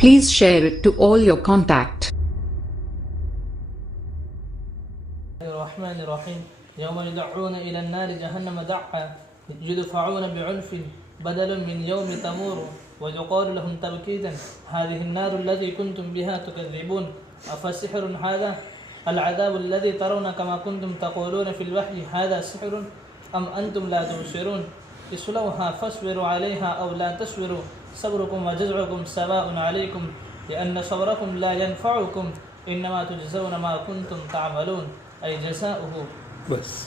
Please share it to all your contact. الرحمن الرحيم يوم يدعون إلى النار جهنم دعا يدفعون بعنف بدل من يوم تمور ويقال لهم تبكيتا هذه النار التي كنتم بها تكذبون أفسحر هذا العذاب الذي ترون كما كنتم تقولون في الوحي هذا سحر أم أنتم لا تبصرون اصلوها فاصبروا عليها أو لا تصبروا صبركم وجزعكم سواء عليكم لأن صبركم لا ينفعكم إنما تجزون ما كنتم تعملون أي جزاؤه. بس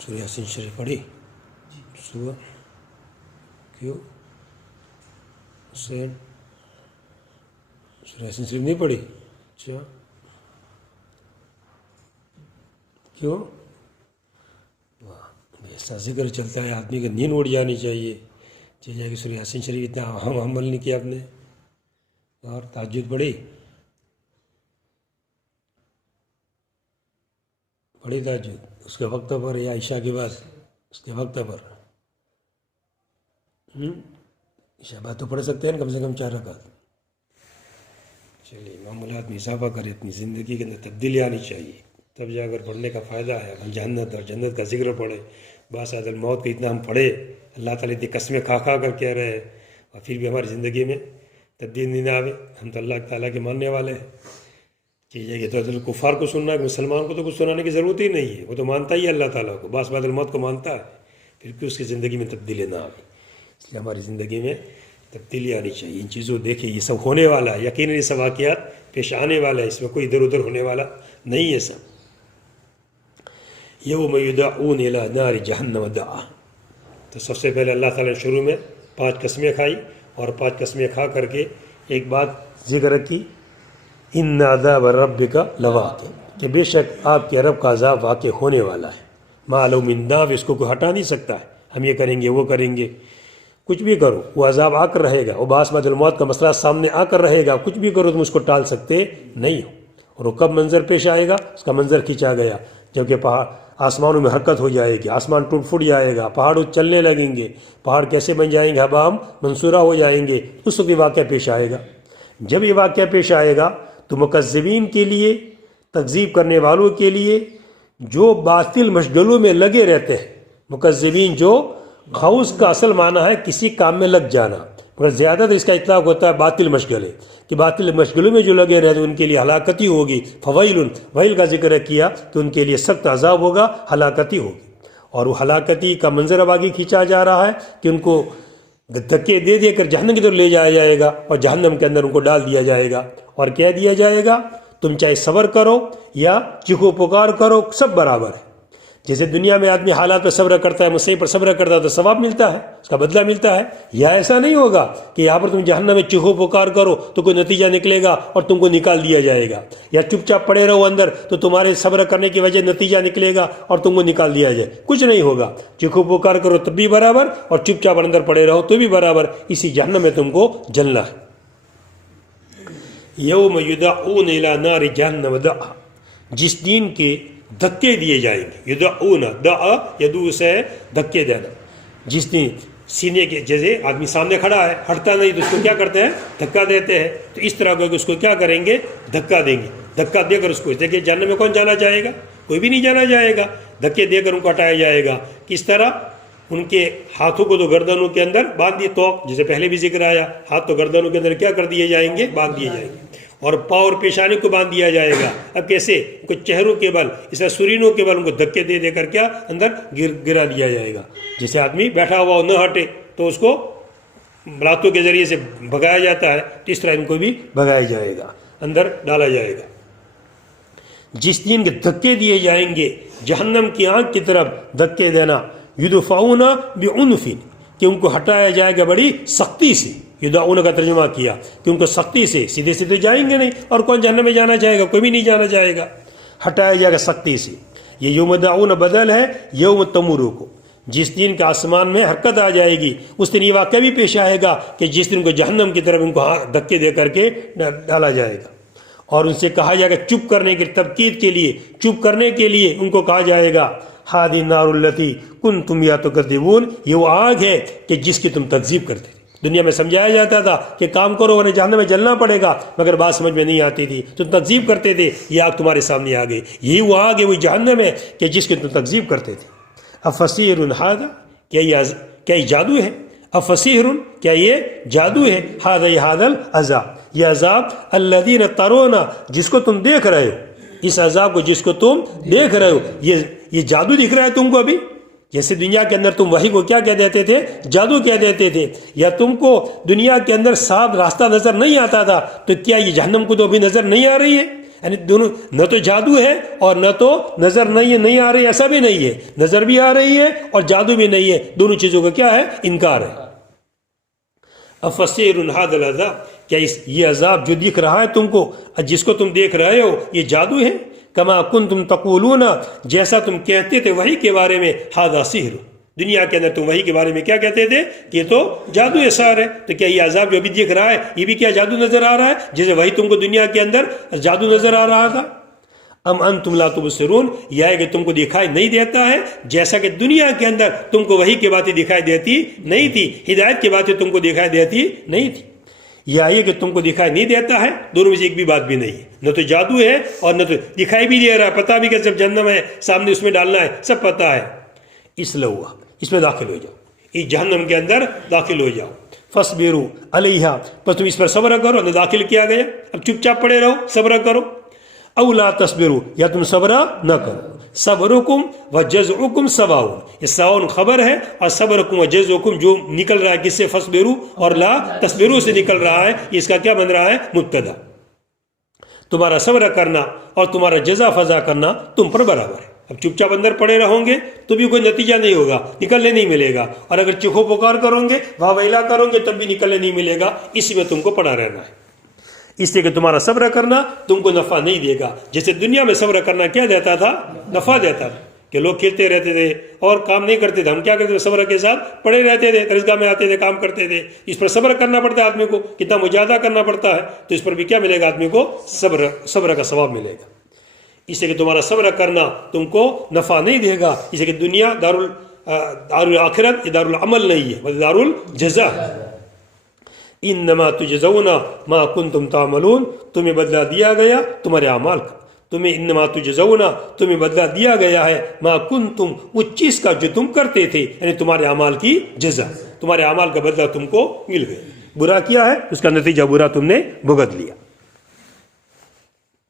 سورہ یاسین شریف پڑھی صبح؟ کیوں حسین سورہ یاسین شریف نہیں پڑھی؟ اچھا کیوں؟ ایسا ذکر چلتا ہے آدمی کی نیند اڑ جانی چاہیے کہ سورہ یاسین شریف اتنا اہم عمل نہیں کیا آپ نے. اور تہجد پڑھی تہجد اس کے وقت پر یا عشاء کے بعد اس کے وقت پر؟ عشاء بعد تو پڑھ سکتے ہیں کم سے کم 4 رکعت. چلیے معمولات میں اضافہ کرے، اپنی زندگی کے اندر تبدیلی آنی چاہیے، تب جا کر پڑھنے کا فائدہ ہے. ہم جنت اور جنت کا ذکر پڑھے، باسعد الموت کو اتنا ہم پڑھے، اللہ تعالیٰ اتنی قسمیں کھا کر کہہ رہے ہیں اور پھر بھی ہماری زندگی میں تبدیلی نہ آئے. ہم تو اللہ تعالیٰ کے ماننے والے ہیں. کہ تو کفار کو سننا ہے، مسلمان کو تو کچھ سنانے کی ضرورت ہی نہیں ہے، وہ تو مانتا ہی ہے اللہ تعالیٰ کو، باسعد الموت کو مانتا ہے، پھر بھی اس کی زندگی میں تبدیلی نہ آئے. اس لیے ہماری زندگی میں تبدیلی آنی چاہیے. ان چیزوں دیکھیں یہ سب ہونے والا ہے، یقیناً یہ سب واقعات پیش آنے والا ہے، اس میں کوئی ادھر ادھر ہونے والا نہیں ہے سب. یوم یدعون الی نار جہنم دعا. تو سب سے پہلے اللہ تعالیٰ نے شروع میں 5 قسمیں کھائی اور 5 قسمیں کھا کر کے ایک بات ذکر رکھی، ان عذاب ربک لواقع، کہ بے شک آپ کے رب کا عذاب واقع ہونے والا ہے. ما لہ من دافع، اس کو کوئی ہٹا نہیں سکتا ہے. ہم یہ کریں گے وہ کریں گے، کچھ بھی کرو وہ عذاب آ کر رہے گا. وہ بعد الموت کا مسئلہ سامنے آ کر رہے گا، کچھ بھی کرو تم اس کو ٹال سکتے نہیں ہو. اور وہ کب منظر پیش آئے گا؟ اس کا منظر کھینچا گیا جبکہ پہاڑ آسمانوں میں حرکت ہو جائے گی، آسمان ٹوٹ پھٹ جائے گا، پہاڑ چلنے لگیں گے، پہاڑ کیسے بن جائیں گے، حبام منصورہ ہو جائیں گے. اس وقت یہ واقعہ پیش آئے گا. جب یہ واقعہ پیش آئے گا تو مکذبین کے لیے، تکذیب کرنے والوں کے لیے جو باطل مشغلوں میں لگے رہتے ہیں، مکذبین جو غوث کا اصل معنی ہے کسی کام میں لگ جانا، مگر زیادہ تر اس کا اطلاق ہوتا ہے باطل مشغلے، کہ باطل مشغلوں میں جو لگے رہتے ان کے لیے ہلاکتی ہوگی. فویل، ویل کا ذکر کیا کہ ان کے لیے سخت عذاب ہوگا، ہلاکتی ہوگی. اور وہ ہلاکتی کا منظر اب آگے کھینچا جا رہا ہے کہ ان کو دھکے دے دے کر جہنم کی طرف لے جایا جائے گا اور جہنم کے اندر ان کو ڈال دیا جائے گا اور کہہ دیا جائے گا تم چاہے صبر کرو یا چیخو پکار کرو، سب برابر ہے. جیسے دنیا میں آدمی حالات پر صبر کرتا ہے، مسئلے پر صبر کرتا ہے تو ثواب ملتا ہے، اس کا بدلہ ملتا ہے. یا ایسا نہیں ہوگا کہ یہاں پر تم جہنم میں چیخو پکار کرو تو کوئی نتیجہ نکلے گا اور تم کو نکال دیا جائے گا، یا چپ چاپ پڑے رہو اندر تو تمہارے صبر کرنے کی وجہ نتیجہ نکلے گا اور تم کو نکال دیا جائے. کچھ نہیں ہوگا، چیخو پکار کرو تب بھی برابر اور چپ چاپ اندر پڑے رہو تو بھی برابر. اسی جہنم میں تم کو جلنا ہے. یوم یدعون الی نار جہنم دعا، جس دن کے دھکے دیے جائیں گے. یدعون، دعا یدعو سے دھکے دینا. جس دن سینے کے جیسے آدمی سامنے کھڑا ہے، ہٹتا نہیں تو اس کو کیا کرتے ہیں؟ دھکا دیتے ہیں. تو اس طرح کو اس کو کیا کریں گے؟ دھکا دیں گے. دھکا دے کر اس کو دیکھیے جہنم میں کون جانا چاہے گا؟ کوئی بھی نہیں جانا چاہے گا. دھکے دے کر ان کو ہٹایا جائے گا. کس طرح؟ ان کے ہاتھوں کو تو گردنوں کے اندر باندھ دیے، تو جسے پہلے بھی ذکر آیا، ہاتھ تو گردنوں کے اندر کیا کر دیے جائیں گے؟ باندھ دیے جائیں گے. اور پاؤں اور پیشانی کو باندھ دیا جائے گا. اب کیسے؟ ان کو چہروں کے بل، اس طرح سرینوں کے بل ان کو دھکے دے دے کر کیا اندر گرا دیا جائے گا. جیسے آدمی بیٹھا ہوا نہ ہٹے تو اس کو لاتوں کے ذریعے سے بھگایا جاتا ہے، تو اس طرح ان کو بھی بھگایا جائے گا، اندر ڈالا جائے گا. جس دن کے دھکے دیے جائیں گے، جہنم کی آنکھ کی طرف دھکے دینا. یدفعون بعنف، کہ ان کو ہٹایا جائے گا بڑی سختی سے. یدعون کا ترجمہ کیا کہ ان کو سختی سے، سیدھے سیدھے جائیں گے نہیں. اور کون جہنم میں جانا چاہے گا؟ کوئی بھی نہیں جانا چاہے گا. ہٹایا جائے گا سختی سے. یہ یوم دعون بدل ہے یوم تمورو کو، جس دن کا آسمان میں حرکت آ جائے گی اس دن یہ واقعہ بھی پیش آئے گا کہ جس دن کو جہنم کی طرف ان کو دھکے دے کر کے ڈالا جائے گا، اور ان سے کہا جائے گا چپ کرنے کے تبکید کے لیے، چپ کرنے کے لیے ان کو کہا جائے گا ہادی النار التی کنتم یا تکذبون، یہ وہ آگ ہے کہ جس کی تم تکذیب کرتے تھے۔ دنیا میں سمجھایا جاتا تھا کہ کام کرو ورنہ جہنم میں جلنا پڑے گا، مگر بات سمجھ میں نہیں آتی تھی، تم تکذیب کرتے تھے، یہ آگ تمہارے سامنے آ گئی، یہی وہ آگ ہے، وہی جہنم ہے کہ جس کی تم تکذیب کرتے تھے۔ افسحر ھذا، کیا یہ جادو ہے؟ افسحر، کیا یہ جادو ہے؟ ھذا العذاب، یہ عذاب الذین ترون، جس کو تم دیکھ رہے ہو، اس عذاب کو جس کو تم دیکھ رہے ہو، یہ جادو دکھ رہا ہے تم کو ابھی؟ جیسے دنیا کے اندر تم وحی کو کیا کہہ دیتے تھے؟ جادو کہہ دیتے تھے، یا تم کو دنیا کے اندر صاف راستہ نظر نہیں آتا تھا، تو کیا یہ جہنم کو تو ابھی نظر نہیں آ رہی ہے؟ یعنی دونوں، نہ تو جادو ہے اور نہ تو نظر نہیں آ رہی ہے، ایسا بھی نہیں ہے، نظر بھی آ رہی ہے اور جادو بھی نہیں ہے، دونوں چیزوں کا کیا ہے؟ انکار ہے۔ افسحر ھذا العذاب، کیا یہ عذاب جو دکھ رہا ہے تم کو، جس کو تم دیکھ رہے ہو، یہ جادو ہے؟ کما کنتم تقولون، جیسا تم کہتے تھے وحی کے بارے میں، ھذا سحر، دنیا کے اندر تم وحی کے بارے میں کیا کہتے تھے کہ یہ تو جادو ہے، سحر ہے، تو کیا یہ عذاب جو ابھی دیکھ رہا ہے یہ بھی کیا جادو نظر آ رہا ہے، جیسے وحی تم کو دنیا کے اندر جادو نظر آ رہا تھا؟ ام انتم لا تبصرون، یہ ہے کہ تم کو دکھائی نہیں دیتا ہے، جیسا کہ دنیا کے اندر تم کو وحی کی باتیں دکھائی دیتی نہیں تھی، ہدایت کی باتیں تم کو دکھائی دیتی نہیں تھی، یا یہ کہ تم کو دکھائی نہیں دیتا ہے، دونوں میں سے ایک بھی بات بھی نہیں ہے، نہ تو جادو ہے اور نہ تو دکھائی بھی دے رہا ہے، پتہ بھی کہ جب جہنم ہے سامنے اس میں ڈالنا ہے، سب پتہ ہے، اس میں داخل ہو جاؤ، اس جہنم کے اندر داخل ہو جاؤ، فاصبروا علیہا، پس تم اس پر صبر کرو، نہ داخل کیا گیا، اب چپ چاپ پڑے رہو، صبر کرو، او لا تصبروا، یا تم صبر نہ کرو، صبرکم و جزعکم سواء، یہ سواء خبر ہے، اور صبرکم و جزعکم جو نکل رہا ہے کس سے؟ فصبروا اور لا تصبروا سے نکل رہا ہے، اس کا کیا بن رہا ہے؟ مبتدا۔ تمہارا صبر کرنا اور تمہارا جزا فضا کرنا تم پر برابر ہے۔ اب چپ چاپ اندر پڑے رہوں گے تو بھی کوئی نتیجہ نہیں ہوگا، نکلنے نہیں ملے گا، اور اگر چیخو پکار کرو گے، واہ ویلا کرو گے، تب بھی نکلنے نہیں ملے گا، اسی میں تم کو پڑا رہنا ہے، اس لیے کہ تمہارا صبر کرنا تم کو نفع نہیں دے گا۔ جیسے دنیا میں صبر کرنا کیا دیتا تھا؟ نفع دیتا تھا، کہ لوگ کھیلتے رہتے تھے اور کام نہیں کرتے تھے، ہم کیا کرتے تھے؟ صبر کے ساتھ پڑے رہتے تھے، درسگاہ میں آتے تھے، کام کرتے تھے، اس پر صبر کرنا پڑتا ہے آدمی کو، کتنا مجاہدہ کرنا پڑتا ہے، تو اس پر بھی کیا ملے گا آدمی کو؟ صبر کا ثواب ملے گا، اس لیے کہ تمہارا صبر کرنا تم کو نفع نہیں دے گا، اس لیے کہ دنیا دار الآخرت، یہ دار العمل نہیں ہے بلکہ دار الجزا۔ انما تجزون ما کنتم تعملون، تمہیں بدلہ دیا گیا تمہارے اعمال کا، تمہیں انما تجزون، تمہیں بدلہ دیا گیا ہے ما کنتم، اس چیز کا جو تم کرتے تھے، یعنی تمہارے اعمال کی جزا، تمہارے اعمال کا بدلہ تم کو مل گیا، برا کیا ہے اس کا نتیجہ برا تم نے بھگت لیا۔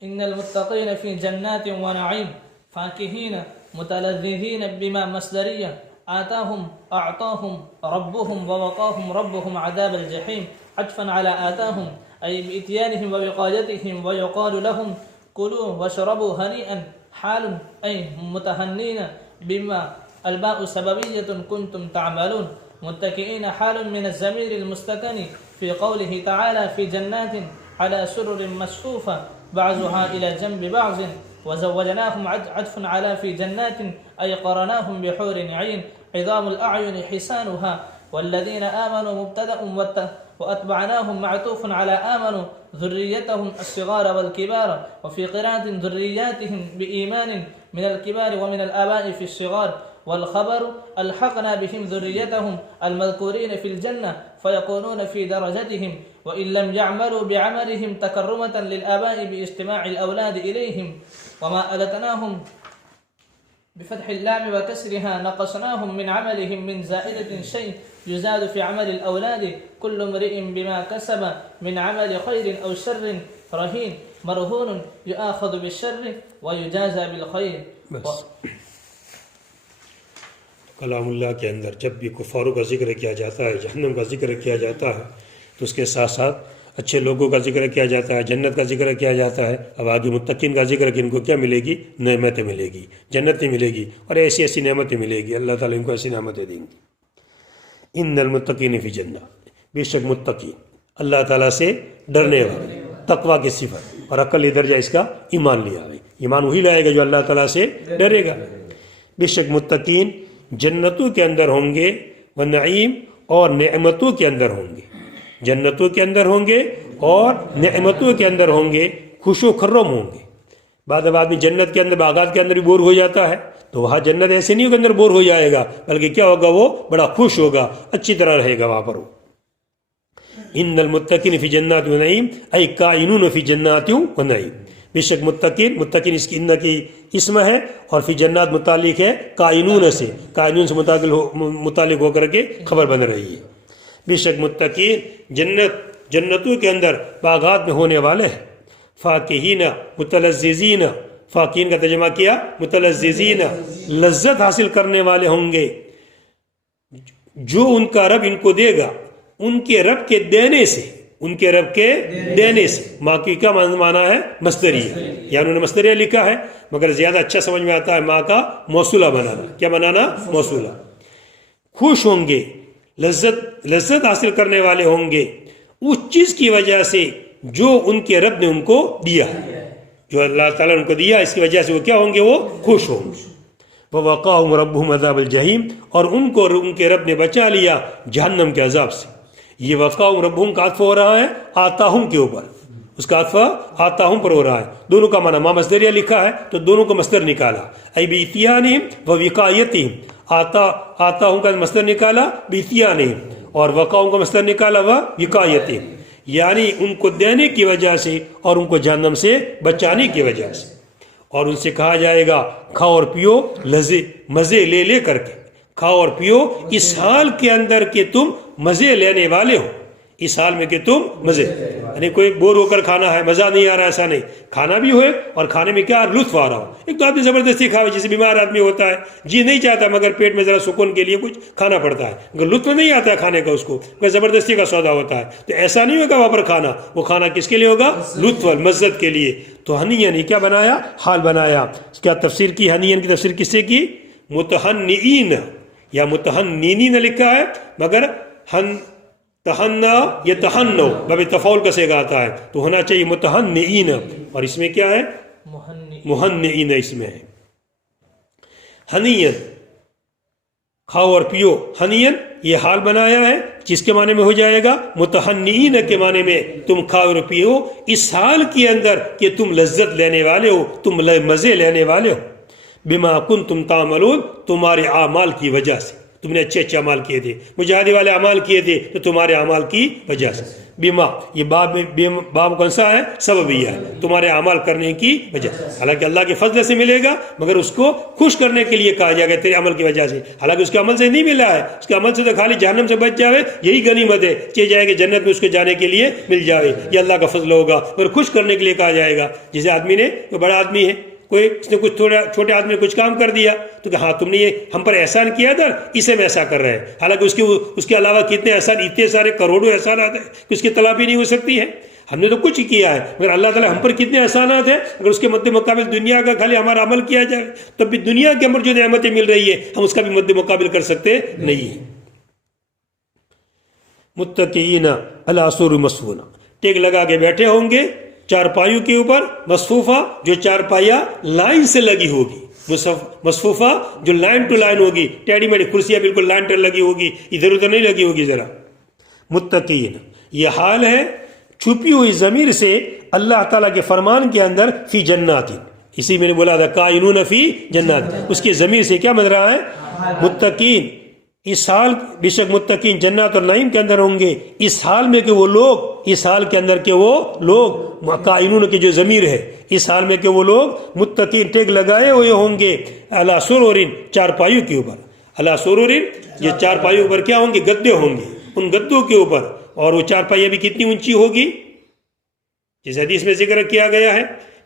ان المتقین فی جنات و نعیم فاکہین متلذذین بما مصدریہ اعطاهم ربهم ووقاهم ربهم عذاب الجحیم عطفا على آتاهم أي بإتيانهم ووقايتهم، ويقال لهم كلوا واشربوا هنيئا، حال أي متهنين بما الباء سببية كنتم تعملون، متكئين حال من الزمير المستكن في قوله تعالى في جنات على سرر مصفوفة بعضها إلى جنب بعض، وزوجناهم عطف على في جنات أي قرناهم بحور عين عظام الأعين حسانها، والذين آمنوا مبتدأ وأتبعناهم معطوف على آمنوا ذريتهم الصغار والكبار، وفي قراءة ذرياتهم بإيمان من الكبار ومن الآباء في الصغار، والخبر ألحقنا بهم ذريتهم المذكورين في الجنة فيكونون في درجتهم، وإن لم يعملوا بعملهم تكرمة للآباء باجتماع الأولاد إليهم، وما ألتناهم بفتح اللام وكسرها نقصناهم من عملهم من زائدة شيء يزاد في عمل الأولاد، كل امرئ بما كسب من عمل خير أو شر رهين مرهون يؤاخذ بالشر ويجازى بالخير۔ بس کلام اللہ کے اندر جب بھی کفاروں کا ذکر کیا جاتا ہے، جہنم کا ذکر کیا جاتا ہے، تو اس کے ساتھ ساتھ اچھے لوگوں کا ذکر کیا جاتا ہے، جنت کا ذکر کیا جاتا ہے، اب آگے متقین کا ذکر کہ ان کو کیا ملے گی؟ نعمتیں ملے گی، جنتیں ملے گی، اور ایسی ایسی نعمتیں ملے گی، اللہ تعالیٰ ان کو ایسی نعمتیں دیں گی۔ ان المتقین فی جنہ، بے شک متقین اللہ تعالیٰ سے ڈرنے والے، تقویٰ کی صفت، اور اقلی درجہ اس کا ایمان لیا ہے، ایمان وہی لائے گا جو اللہ تعالیٰ سے ڈرے گا۔ بے شک متقین جنتوں کے اندر ہوں گے، و نعیم اور نعمتوں کے اندر ہوں گے، جنتوں کے اندر ہوں گے اور نعمتوں کے اندر ہوں گے، خوش و خرم ہوں گے۔ بعد آدمی جنت کے اندر باغات کے اندر بھی بور ہو جاتا ہے، تو وہاں جنت ایسے نہیں کہ اندر بور ہو جائے گا، بلکہ کیا ہوگا، وہ بڑا خوش ہوگا، اچھی طرح رہے گا وہاں پر۔ ان المتقین فی جنات و نعیم ای کائنون فی جنات و نعیم، بے شک متقین اس کی ان کی اسم ہے، اور فی جنات متعلق ہے کائنون سے متعلق ہو کر کے خبر بن رہی ہے۔ بے شک متقین جنتوں کے اندر باغات میں ہونے والے ہیں، فاکہین متلذذین، فاکہین کا ترجمہ کیا متلذذین، لذت حاصل کرنے والے ہوں گے، جو ان کا رب ان کو دے گا، ان کے رب کے دینے سے، ان کے رب کے دینے سے۔ ماں کی کیا معنی ہے؟ مصدریہ، یا انہوں نے مصدریہ لکھا ہے، مگر زیادہ اچھا سمجھ میں آتا ہے ماں کا موصولہ بنانا۔ کیا بنانا؟ موصولہ۔ خوش ہوں گے، لذت حاصل کرنے والے ہوں گے اس چیز کی وجہ سے جو ان کے رب نے ان کو دیا، جو اللہ تعالیٰ نے ان کو دیا، اس کی وجہ سے وہ کیا ہوں گے؟ وہ خوش ہوں گے۔ وَوَقَاهُمْ رَبُّهُمْ عَذَابَ الْجَحِيمِ، اور ان کو ان کے رب نے بچا لیا جہنم کے عذاب سے۔ یہ وقاہم ربہم کا عطف ہو رہا ہے آتاہم کے اوپر، اس کا عطف آتاہم پر ہو رہا ہے۔ دونوں کا معنی، ماں مصدریہ لکھا ہے تو دونوں کو مصدر نکالا، ای بیتیانہم و وقایتہم، آتاہم کا مصدر نکالا بیتیانہم، اور وقاہم کا مصدر نکالا و وقایتہم، یعنی ان کو دینے کی وجہ سے اور ان کو جہنم سے بچانے کی وجہ سے۔ اور ان سے کہا جائے گا کھاؤ اور پیو مزے لے لے کر کے، کھاؤ اور پیو اس حال کے اندر کہ تم مزے لینے والے ہو، اس حال میں کہ تم مزے، یعنی کوئی بور ہو کر کھانا ہے، مزہ نہیں آ رہا، ایسا نہیں، کھانا بھی ہوئے اور کھانے میں کیا لطف آ رہا ہو۔ ایک تو آدمی زبردستی کھاوے، جیسے بیمار آدمی ہوتا ہے، جی نہیں چاہتا مگر پیٹ میں ذرا سکون کے لیے کچھ کھانا پڑتا ہے، مگر لطف نہیں آتا ہے کھانے کا، اس کو مگر زبردستی کا سودا ہوتا ہے، تو ایسا نہیں ہوگا وہاں پر کھانا، وہ کھانا کس کے لیے ہوگا؟ لطف اور مزت کے لیے۔ تو ہنین کیا بنایا؟ حال بنایا۔ کیا تفسیر کی؟ ہنین کی تفسیر کس سے کی؟ متہنئین یا متہنینین لکھا ہے، مگر تہنا یا تہنو باب تفاول کا صیغہ آتا ہے، تو ہونا چاہیے متہنئین، اور اس میں کیا ہے؟ مہنئین اس میں ہے۔ ہنین کھاؤ اور پیو، ہنین یہ حال بنایا ہے، جس کے معنی میں ہو جائے گا متہنئین کے معنی میں تم کھاؤ اور پیو اس حال کے اندر کہ تم لذت لینے والے ہو، تم مزے لینے والے ہو، بما کنتم تعملون، تمہارے اعمال کی وجہ سے، تم نے اچھے اچھے اعمال کیے تھے، مجاہدے والے اعمال کیے تھے، تو تمہارے اعمال کی وجہ سے۔ بما یہ باب کون سا ہے؟ سببیہ ہے، تمہارے اعمال کرنے کی وجہ، حالانکہ اللہ کے فضل سے ملے گا، مگر اس کو خوش کرنے کے لیے کہا جائے گا تیرے عمل کی وجہ سے، حالانکہ اس کے عمل سے نہیں ملا ہے، اس کے عمل سے تو خالی جہنم سے بچ جاوے یہی غنیمت ہے، چاہے جائے کہ جنت میں اس کو جانے کے لیے مل جاوے، یہ اللہ کا فضل ہوگا، مگر خوش کرنے کے لیے کہا جائے گا۔ جسے آدمی نے، کوئی بڑا آدمی ہے، کوئی اس نے کچھ تھوڑا چھوٹے آدمی نے کچھ کام کر دیا تو کہ ہاں تم نے یہ ہم پر احسان کیا تھا، اسے میں ایسا کر رہے ہیں، حالانکہ اس کے علاوہ کتنے احسان، اتنے سارے کروڑوں احسانات ہیں کہ اس کی تلافی نہیں ہو سکتی ہے۔ ہم نے تو کچھ کیا ہے، مگر اللہ تعالیٰ ہم پر کتنے احسانات ہیں، اگر اس کے مد مقابل دنیا کا خالی ہمارا عمل کیا جائے تو بھی دنیا کے اندر جو نعمتیں مل رہی ہے ہم اس کا بھی مد مقابل کر سکتے نہیں ہیں۔ متکئین علی سرر مصفونہ، ٹیک لگا کے بیٹھے ہوں گے چارپائیوں کے اوپر، مصفوفہ جو چارپائیاں لائن سے لگی ہوگی، مصفوفہ جو لائن ٹو لائن ہوگی، ٹیڑھی میڑھی کرسیاں بالکل لائن ٹو لگی ہوگی، ادھر ادھر نہیں لگی ہوگی ذرا۔ متقین یہ حال ہے چھپی ہوئی ضمیر سے اللہ تعالیٰ کے فرمان کے اندر، فی جنات، اسی میں نے بولا تھا کائنون فی جنات، اس کی ضمیر سے کیا مل رہا ہے؟ متقین، اس حال بے شک متقین جنات اور نعیم کے اندر ہوں گے، اس حال میں کہ وہ لوگ، اس حال کے اندر کہ وہ لوگ، کائنون کی جو ضمیر ہے، اس حال میں کہ وہ لوگ متقین ٹیک لگائے ہوئے ہوں گے، علی سرر چارپائیوں کے اوپر، علی سرر یہ چارپائیوں اوپر کیا ہوں گے؟ گدے ہوں گے، ان گدوں کے اوپر، اور وہ چارپائیاں بھی کتنی اونچی ہوگی؟ جس حدیث میں ذکر کیا گیا ہے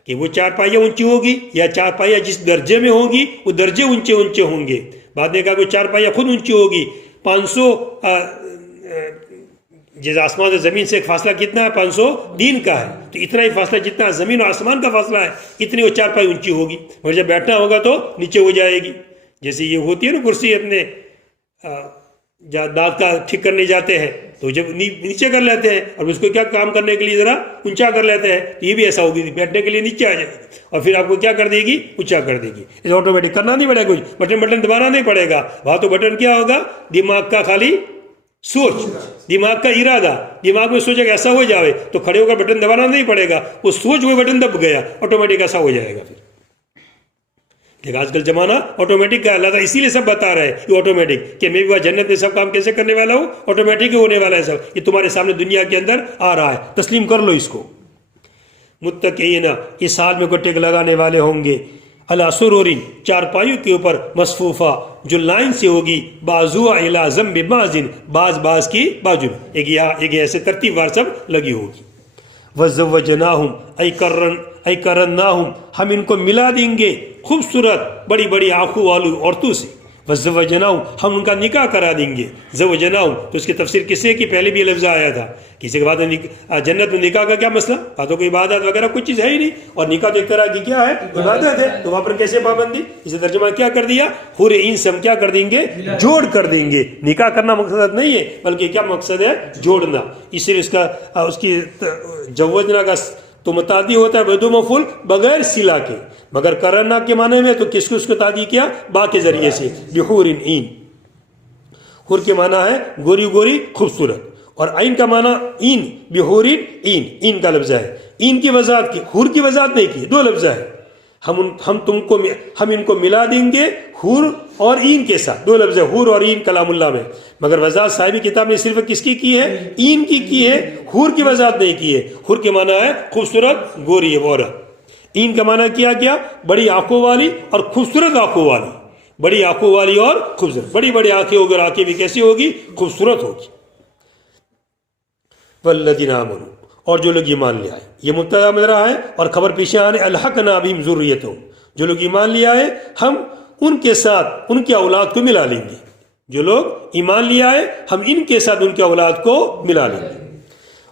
کہ وہ چارپائیاں اونچی ہوگی، یا چارپائیاں جس درجے میں ہوگی وہ درجے اونچے اونچے ہوں گے۔ بعد نے کہا کہ چارپائیاں خود اونچی ہوگی، 500 جیسے آسمان سے زمین سے ایک فاصلہ کتنا ہے؟ 500 دین کا ہے، تو اتنا ہی فاصلہ جتنا زمین اور آسمان کا فاصلہ ہے اتنی وہ چارپائی اونچی ہوگی، اور جب بیٹھنا ہوگا تو نیچے ہو جائے گی، جیسے یہ ہوتی ہے نا کرسی، اپنے دانت کا ٹھیک کرنے جاتے ہیں تو جب نیچے کر لیتے ہیں اور اس کو کیا کام کرنے کے لیے ذرا اونچا کر لیتے ہیں تو یہ بھی ایسا ہوگی، بیٹھنے کے لیے نیچے آ جائے گی اور پھر آپ کو کیا کر دے گی، اونچا کر دے گی. اس آٹومیٹک کرنا نہیں پڑے گا، کچھ بٹن دبانا نہیں پڑے گا. وہاں تو بٹن کیا ہوگا، دماغ کا خالی سوچ، دماغ کا ارادہ، دماغ میں سوچے کہ ایسا ہو جائے تو کھڑے ہو کر بٹن دبانا نہیں پڑے گا، وہ سوچ وہ بٹن دب گیا، آٹومیٹک ایسا ہو جائے گا. پھر لیکن آج کل زمانہ آٹومیٹک کا، اللہ تعالیٰ اسی لیے سب بتا رہے ہیں یہ آٹومیٹک، کہ میں بھی وہاں جنت میں سب کام کیسے کرنے والا ہوں، آٹومیٹک ہی ہونے والا ہے سب. یہ تمہارے سامنے دنیا کے اندر آ رہا ہے، تسلیم کر لو اس کو. متقین، اس حال میں گٹے لگانے والے ہوں گے، علی سرور، چارپائیوں کے اوپر، مصفوفہ، جو لائن سے ہوگی، بازو الی ذنب بعض، بعض کی بازو میں، ایک ایسے ترتیب وار سب لگی ہوگی. وزوجناہم، ای کرناہم، ہم ان کو ملا دیں گے خوبصورت بڑی بڑی آنکھوں والی عورتوں سے. وزوجناہم، ہم ان کا نکاح کرا دیں گے. زوجناہم تو اس کی تفسیر کسے کی، پہلے بھی یہ لفظ آیا تھا. کسی کے بعد جنت میں نکاح کا کیا مسئلہ، تو کوئی عبادت وغیرہ کچھ چیز ہے ہی نہیں، اور نکاح تو ایک طرح کی کیا ہے، عبادت ہے، تو وہاں پر کیسے پابندی. اسے ترجمہ کیا کر دیا، حور عین سے ہم کیا کر دیں گے، جوڑ کر دیں گے. نکاح کرنا مقصد نہیں ہے، بلکہ کیا مقصد ہے، جوڑنا. اس لیے اس کی زوجنا کا تو متعدی ہوتا ہے بدو مفعول بغیر صلہ کے، مگر کرنا کے معنی میں تو کس کو اس کو تعدی کیا، با کے ذریعے سے، بحور عین. حور کے معنی ہے گوری گوری خوبصورت، اور عین کا معنی عین، بحور عین، عین کا لفظ ہے. عین کی وضاحت کی، حور کی وضاحت نہیں کی، دو لفظ ہے. ہم ان کو ملا دیں گے حور اور عین کے ساتھ، دو لفظ ہے، حور اور عین کلام اللہ میں. مگر وضاحت صاحب کتاب نے صرف کس کی ہے، عین کی ہے، حور کی وضاحت نہیں کی ہے. حور کے معنی ہے خوبصورت گوری عورت. عین کا معنی کیا گیا، بڑی آنکھوں والی اور خوبصورت آنکھوں والی، بڑی آنکھوں والی اور خوبصورت. بڑی بڑی آنکھیں ہوگی اور آنکھیں بھی کیسی ہوگی، خوبصورت ہوگی. والذین آمنوا، اور جو لوگ ایمان لے آئے، یہ مبتدا میں رہا ہے اور خبر پیچھے آنے، الحقنا بہم ذریتہم، جو لوگ ایمان لے آئے ہم ان کے ساتھ ان کی اولاد کو ملا لیں گے. جو لوگ ایمان لے آئے ہم ان کے ساتھ ان کی اولاد کو ملا لیں گے.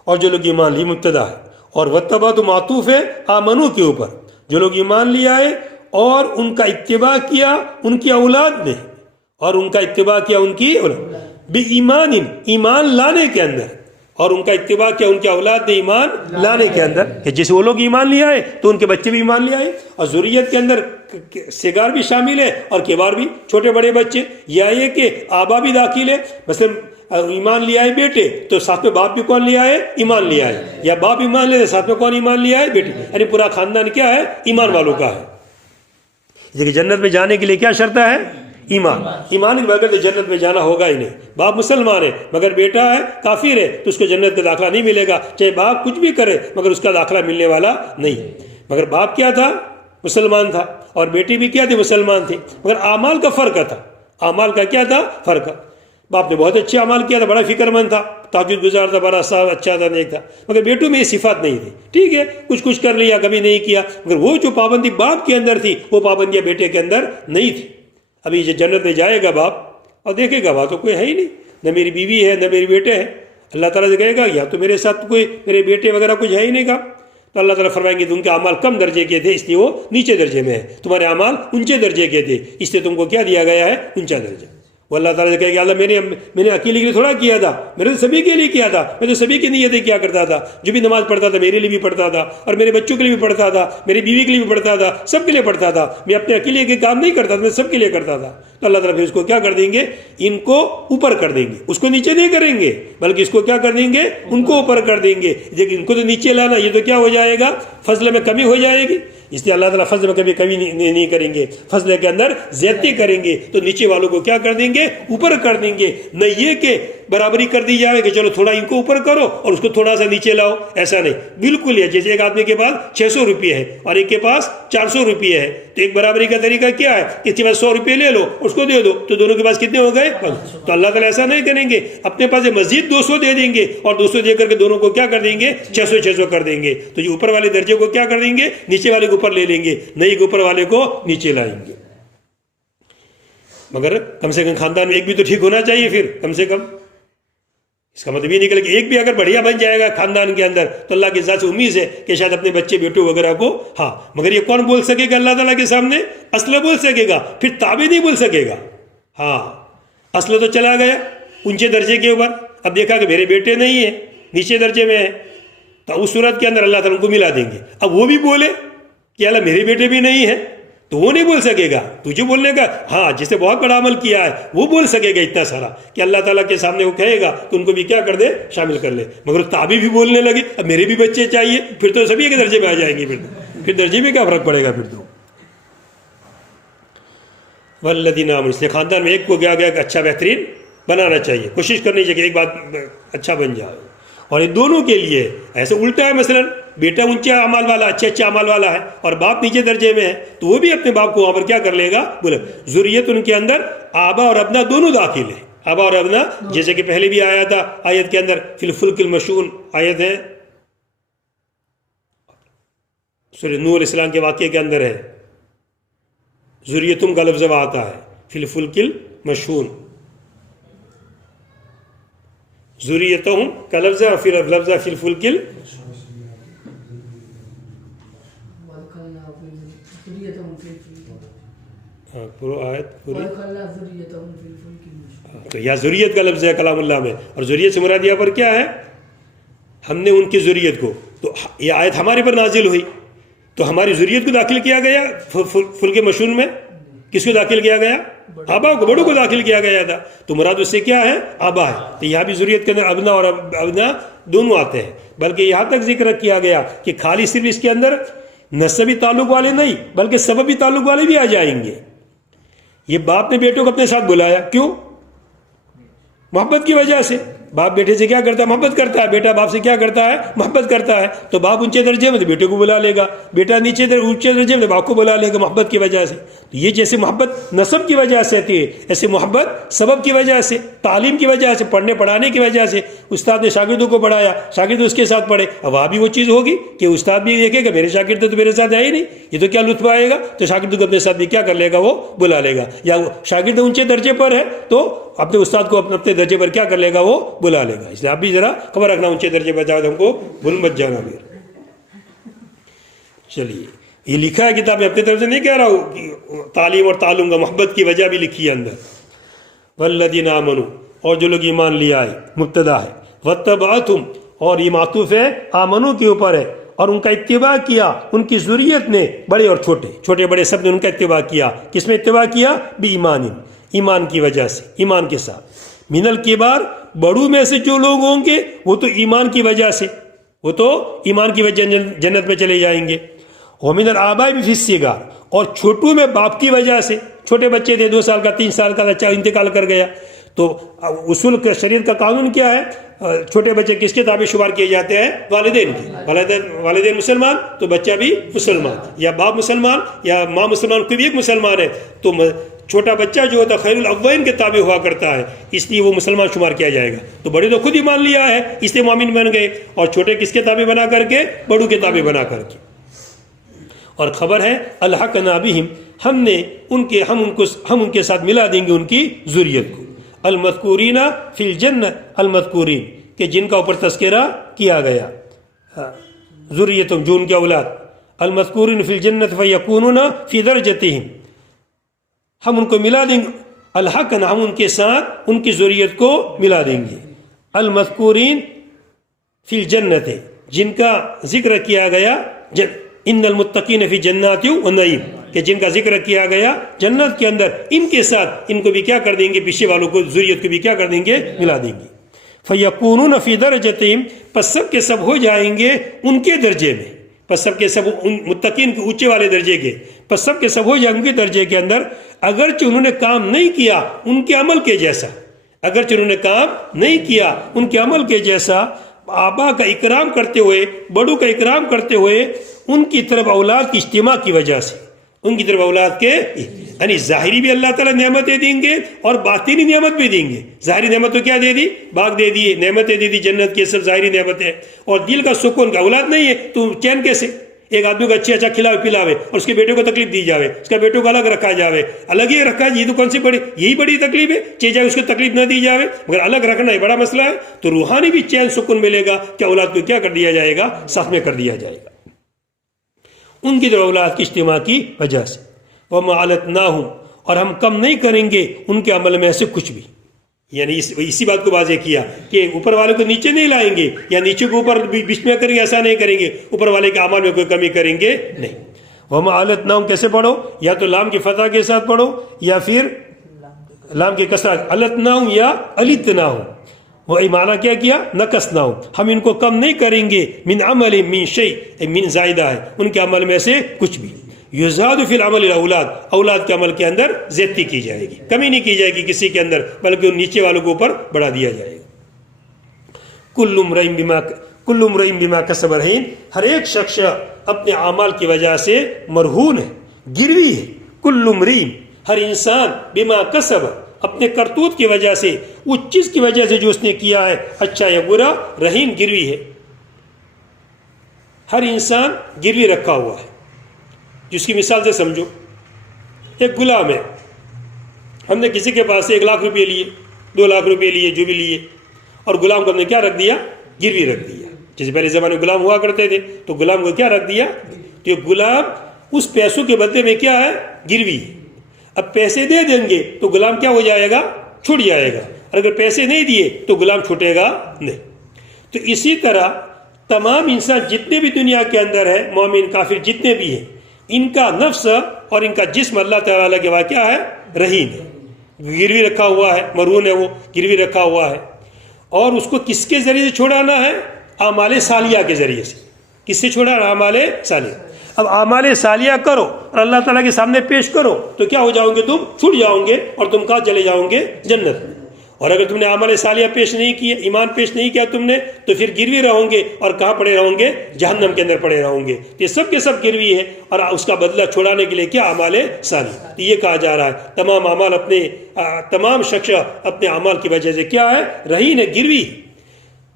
اور جو لوگ ایمان لیے مبتدا ہے، اور واتبعوا معطوف ہے آمنو کے اوپر. جو لوگ ایمان لے آئے اور ان کا اتباع کیا ان کی اولاد نے، اور ان کا اتباع کیا ان کی اولاد، بی ایمان، ایمان لانے کے اندر، اور ان کا اتباع کیا ان کے اولاد نے ایمان لانے کے اندر، کہ جیسے وہ لوگ ایمان لے آئے تو ان کے بچے بھی ایمان لے آئے. اور ذریت کے اندر سگار بھی شامل ہے اور کبار بھی، چھوٹے بڑے بچے، یا یہ کہ آبا بھی داخل ہے. مثلا ایمان لے آئے بیٹے تو ساتھ میں باپ بھی کون لے آئے، ایمان لے آئے، یا باپ ایمان لے ساتھ میں کون ایمان لے آئے، بیٹے. یعنی پورا خاندان کیا ہے، ایمان والوں کا ہے. لیکن جنت میں جانے کے لیے کیا شرط ہے، ایمان. ایمان کے بغیر تو جنت میں جانا ہوگا ہی نہیں. باپ مسلمان ہے مگر بیٹا ہے کافر ہے تو اس کو جنت کا داخلہ نہیں ملے گا، چاہے باپ کچھ بھی کرے مگر اس کا داخلہ ملنے والا نہیں. مگر باپ کیا تھا، مسلمان تھا، اور بیٹی بھی کیا تھی، مسلمان تھی، مگر اعمال کا فرق تھا. اعمال کا کیا تھا، فرق. باپ نے بہت اچھے اعمال کیا تھا، بڑا فکر مند تھا، تہجد گزار تھا، بڑا صاحب اچھا تھا، نیک تھا، مگر بیٹوں میں یہ صفات نہیں تھی. ٹھیک ہے، کچھ کر لیا، کبھی نہیں کیا، مگر وہ جو پابندی باپ کے اندر تھی وہ پابندیاں بیٹے کے اندر نہیں تھی. ابھی یہ جنت میں جائے گا باپ اور دیکھے گا وہاں تو کوئی ہے ہی نہیں، نہ میری بیوی ہے نہ میرے بیٹے ہیں. اللہ تعالیٰ سے کہے گا یا تو میرے ساتھ کوئی میرے بیٹے وغیرہ کچھ ہے ہی نہیں. کا تو اللہ تعالیٰ فرمائیں گے ان کے اعمال کم درجے کے تھے اس لیے وہ نیچے درجے میں ہے، تمہارے اعمال اونچے درجے کے تھے اس لیے تم کو کیا دیا گیا ہے، اونچا درجہ. وہ اللہ تعالیٰ سے کہے گا اللہ میں نے اکیلے کے لیے تھوڑا کیا تھا، میں نے تو سبھی کے لیے کیا تھا، میں تو سبھی کی نیتیں کیا کرتا تھا. جو بھی نماز پڑھتا تھا میرے لیے بھی پڑھتا تھا، اور میرے بچوں کے لیے بھی پڑھتا تھا، میری بیوی کے لیے بھی پڑھتا تھا، سب کے لیے پڑھتا تھا. میں اپنے اکیلے کے کام نہیں کرتا تھا، میں سب کے لیے کرتا تھا. تو اللہ تعالیٰ پھر اس کو کیا کر دیں گے، ان کو اوپر کر دیں گے، اس کو نیچے نہیں کریں گے بلکہ اس کو کیا کر دیں گے، ان کو اوپر کر دیں گے. لیکن ان کو تو نیچے لانا، یہ تو کیا ہو جائے گا، فضل میں کمی ہو جائے گی. اس لیے اللہ تعالیٰ فضل میں کبھی کمی نہیں کریں گے، فضل کے اندر زیادتی کریں گے تو نیچے والوں کو کیا کر دیں گے، اوپر کر دیں گے. نہ یہ کہ برابری کر دی جائے کہ چلو تھوڑا ان کو اوپر کرو اور اس کو تھوڑا سا نیچے لاؤ، ایسا نہیں. بالکل ہے جیسے ایک آدمی کے پاس 600 روپے ہے اور ایک کے پاس 400 روپے ہے، تو ایک برابری کا طریقہ کیا ہے، اس کے پاس 100 روپے لے لو اس کو دے دو تو دونوں کے پاس کتنے ہو گئے. تو اللہ تعالیٰ ایسا نہیں کریں گے، اپنے پاس مزید 200 دے دیں گے اور 200 دے کر کے دونوں کو کیا کر دیں گے، 600 کر دیں گے. تو یہ اوپر والے درجے کو کیا کر دیں گے، نیچے والے کو اوپر لے لیں گے، نہیں کہ اوپر والے کو نیچے لائیں گے. مگر کم سے کم خاندان میں ایک بھی تو ٹھیک ہونا چاہیے. پھر کم سے کم اس کا مطلب یہ نکل کہ ایک بھی اگر بڑھیا بن جائے گا خاندان کے اندر تو اللہ کی ذات سے امید ہے کہ شاید اپنے بچے بیٹوں وغیرہ کو، ہاں مگر یہ کون بول سکے گا اللہ تعالیٰ کے سامنے، اصل بول سکے گا، پھر تابع نہیں بول سکے گا. ہاں اصل تو چلا گیا اونچے درجے کے اوپر، اب دیکھا کہ میرے بیٹے نہیں ہیں، نیچے درجے میں ہیں، تو اس صورت کے اندر اللہ تعالیٰ ان کو ملا دیں گے۔ اب وہ بھی بولے کہ اللہ میرے بیٹے بھی نہیں ہیں، تو وہ نہیں بول سکے گا، تجھے بولنے کا ہاں جس نے بہت بڑا عمل کیا ہے وہ بول سکے گا اتنا سارا کہ اللہ تعالیٰ کے سامنے وہ کہے گا تو ان کو بھی کیا کر دے، شامل کر لے۔ مگر تابی بھی بولنے لگے اب میرے بھی بچے چاہیے، پھر تو سبھی کے درجے میں آ جائیں گے، پھر درجے میں کیا فرق پڑے گا پھر تو۔ والذین آمنوا، اس لیے خاندان میں ایک کو گیا کہ اچھا بہترین بنانا چاہیے، کوشش کرنی چاہیے کہ ایک بات اچھا بن جائے، اور یہ دونوں کے لیے ایسے الٹا ہے، مثلا بیٹا اونچے اعمال والا، اچھے اعمال والا ہے اور باپ نیچے درجے میں ہے، تو وہ بھی اپنے باپ کو وہاں پر کیا کر لے گا، بولے ذریت ان کے اندر آبا اور ابنا دونوں داخل ہے، آبا اور ابنا، جیسے کہ پہلے بھی آیا تھا آیت کے اندر فی الفلک المشحون، آیت ہے سورہ نوح علیہ السلام کے واقعے کے اندر ہے، ذریتم کا لفظ آتا ہے فی الفلک المشحون، ذریتہم کا لفظ ہے، پھر لفظ فی الفلک تو یا ذریت کا لفظ ہے کلام اللہ میں، اور ذریت سے مراد یہاں پر کیا ہے، ہم نے ان کی ذریت کو، تو یہ آیت ہمارے پر نازل ہوئی تو ہماری ذریت کو داخل کیا گیا فلک مشحون میں، کس کو داخل کیا گیا، آبا کو، بڑوں کو داخل کیا گیا تھا، تو مراد اس سے کیا ہے، آبا ہے، تو یہاں بھی ذریت کے اندر ابنا اور ابنا دونوں آتے ہیں، بلکہ یہاں تک ذکر کیا گیا کہ خالی صرف اس کے اندر نسبی تعلق والے نہیں بلکہ سببی تعلق والے بھی آ جائیں گے۔ یہ باپ نے بیٹوں کو اپنے ساتھ بلایا، کیوں؟ محبت کی وجہ سے، باپ بیٹے سے کیا کرتا ہے، محبت کرتا ہے، بیٹا باپ سے کیا کرتا ہے، محبت کرتا ہے، تو باپ اونچے درجے میں تو بیٹے کو بلا لے گا، بیٹا اونچے درجے میں تو باپ کو بلا لے گا، محبت کی وجہ سے۔ تو یہ جیسے محبت نسب کی وجہ سے آتی ہے، ایسے محبت سبب کی وجہ سے، تعلیم کی وجہ سے، پڑھنے پڑھانے کی وجہ سے، استاد نے شاگردوں کو پڑھایا، شاگرد اس کے ساتھ پڑھے، اب وہاں بھی وہ چیز ہوگی کہ استاد بھی دیکھے گا میرے شاگرد تو میرے ساتھ ہے ہی نہیں، یہ تو کیا لطف آئے گا، تو شاگرد کو اپنے ساتھ بھی کیا کر لے گا، وہ بلا لے گا، یا شاگرد اونچے درجے پر ہے تو اپنے استاد کو اپنے درجے پر کیا کر لے گا، وہ بلا لے گا۔ اس لیے آپ بھی ذرا خبر رکھنا، اونچے درجے پر جاؤ تو ہم کو بھول مت جانا بھی۔ چلیے، یہ لکھا ہے کتاب میں، اپنی طرف سے نہیں کہہ رہا ہوں کہ تعلیم اور تعلم کا محبت کی وجہ بھی لکھی ہے اندر۔ والذین آمنوا، اور جو لوگ ایمان لے آئے، مبتدا ہے، واتبعتم، اور یہ معطوف ہے آمنو کے اوپر ہے، اور ان کا اتباع کیا ان کی ذریت نے، بڑے اور چھوٹے، چھوٹے بڑے سب نے ان کا اتباع کیا، کس میں اتباع کیا، بایمان، ایمان کی وجہ سے، ایمان کے ساتھ۔ من الکبار، بڑوں میں سے جو لوگ ہوں گے وہ تو ایمان کی وجہ سے، وہ تو ایمان کی وجہ جنت میں چلے جائیں گے۔ ومن الآباء فی الصغار، اور چھوٹوں میں باپ کی وجہ سے، چھوٹے بچے تھے، 2 سال کا 3 سال کا بچہ انتقال کر گیا، تو اصول شریعت کا قانون کیا ہے، چھوٹے بچے کس کے تابع شمار کیے جاتے ہیں، والدین کے، والدین مسلمان تو بچہ بھی مسلمان، یا باپ مسلمان یا ماں مسلمان، کوئی بھی ایک مسلمان ہے تو چھوٹا بچہ جو ہوتا ہے خیر الاولین کے تابع ہوا کرتا ہے، اس لیے وہ مسلمان شمار کیا جائے گا۔ تو بڑے تو خود ہی مان لیا ہے اس لیے مومن بن گئے، اور چھوٹے کس کے تابع بنا کر کے، بڑوں کے تابع بنا کر کے۔ اور خبر ہے الحقنا بہم، ہم ان کے ساتھ ملا دیں گے ان کی ذریت کو، المذکورین فی الجنہ، المذکورین کہ جن کا اوپر تذکرہ کیا گیا، ذریتم جو ان کے اولاد، المذکورین فی الجنۃ فیکونون فی درجتہم، ہم ان کو ملا دیں گے، الحقنا، ہم ان کے ساتھ ان کی ذریت کو ملا دیں گے، المذکورین فی الجنت، جن کا ذکر کیا گیا، ان المتقین فی جنات و نعیم، کہ جن کا ذکر کیا گیا جنت کے اندر، ان کے ساتھ ان کو بھی کیا کر دیں گے، پیچھے والوں کو ذریت کو بھی کیا کر دیں گے، ملا دیں گے۔ فیکونون فی درجتہم، پس سب کے سب ہو جائیں گے ان کے درجے میں، پس سب کے سب متقین کے اونچے والے درجے کے، پس سب کے سب ہو جائیں گے درجے کے اندر، اگرچہ انہوں نے کام نہیں کیا ان کے عمل کے جیسا، اگرچہ انہوں نے کام نہیں کیا ان کے عمل کے جیسا، آبا کا اکرام کرتے ہوئے، بڑوں کا اکرام کرتے ہوئے، ان کی طرف اولاد کی اجتماع کی وجہ سے، ان کی طرف اولاد کے، یعنی ظاہری بھی اللہ تعالیٰ نعمتیں دیں گے اور باطنی نعمت بھی دیں گے۔ ظاہری نعمت تو کیا دے دی، باغ دے دیے، نعمتیں دے دی جنت کی، سب ظاہری نعمتیں، اور دل کا سکون، کا اولاد نہیں ہے تو چین کیسے؟ ایک آدمی کو اچھا کھلاوے پلاوے اور اس کے بیٹے کو تکلیف دی جاوے، اس کا بیٹوں کو الگ رکھا جاوے، الگ ہی رکھا، یہ تو کون سی بڑی، یہی بڑی تکلیف ہے، چاہے جائے اس کو تکلیف نہ دی جاوے، مگر الگ رکھنا یہ بڑا مسئلہ ہے۔ تو روحانی بھی چین سکون ملے گا کہ اولاد کو کیا کر دیا جائے گا، ساتھ میں کر دیا جائے گا، ان کی طرف اولاد کی اجتماع کی وجہ سے۔ وَمَا عَلَتْنَاهُمْ، اور ہم کم نہیں کریں گے ان کے عمل میں سے کچھ بھی، یعنی اسی بات کو واضح کیا کہ اوپر والے کو نیچے نہیں لائیں گے یا نیچے کو اوپر بسم کریں گے، ایسا نہیں کریں گے، اوپر والے کے اعمال میں کوئی کمی کریں گے نہیں. وما علتناہم کیسے پڑھو؟ یا تو لام کی فتح کے ساتھ پڑھو یا پھر لام کی کسرہ. علتناہم یا علتناہم، وہ معنی کیا نقصناہم، ہم ان کو کم نہیں کریں گے. من عمل من شیء، من زائدہ ہے ان کے عمل میں سے کچھ بھی. یزاد فی العمل الاولاد، اولاد کے عمل کے اندر زیادتی کی جائے گی، کمی نہیں کی جائے گی کسی کے اندر، بلکہ ان نیچے والوں کے اوپر بڑھا دیا جائے گا. کل امرئ بما کسب رہین، ہر ایک شخص اپنے اعمال کی وجہ سے مرہون ہے، گروی ہے. کل امرئ، ہر انسان، بما کسب، اپنے کرتوت کی وجہ سے، اس چیز کی وجہ سے جو اس نے کیا ہے، اچھا یا برا، رہین گروی ہے. ہر انسان گروی رکھا ہوا ہے. جس کی مثال سے سمجھو، ایک غلام ہے، ہم نے کسی کے پاس سے 1 لاکھ روپے لیے، 2 لاکھ روپے لیے، جو بھی لیے، اور غلام کو ہم نے کیا رکھ دیا؟ گروی رکھ دیا. جیسے پہلے زمانے میں غلام ہوا کرتے تھے تو غلام کو کیا رکھ دیا؟ تو یہ غلام اس پیسوں کے بدلے میں کیا ہے؟ گروی ہے. اب پیسے دے دیں گے تو غلام کیا ہو جائے گا؟ چھوٹ جائے گا. اور اگر پیسے نہیں دیے تو غلام چھوٹے گا نہیں. تو اسی طرح تمام انسان جتنے بھی دنیا کے اندر ہے، مومن کافر جتنے بھی ہیں، ان کا نفس اور ان کا جسم اللہ تعالیٰ کے واقعہ ہے، رہین ہے، گروی رکھا ہوا ہے، مرہون ہے، وہ گروی رکھا ہوا ہے. اور اس کو کس کے ذریعے سے چھوڑانا ہے؟ اعمال صالحہ کے ذریعے سے. کس سے چھوڑانا؟ اعمال صالحہ. اب اعمال صالحہ کرو اور اللہ تعالیٰ کے سامنے پیش کرو تو کیا ہو جاؤ گے؟ تم چھوٹ جاؤ گے اور تم کہاں چلے جاؤ گے؟ جنت میں. اور اگر تم نے اعمال صالحہ پیش نہیں کیے، ایمان پیش نہیں کیا تم نے، تو پھر گروی رہو گے. اور کہاں پڑے رہو گے؟ جہنم کے اندر پڑے رہو گے. یہ سب کے سب گروی ہے، اور اس کا بدلہ چھڑانے کے لیے کیا؟ اعمال صالحہ. یہ کہا جا رہا ہے تمام اعمال تمام شخص اپنے اعمال کی وجہ سے کیا ہے؟ رہین ہے، گروی.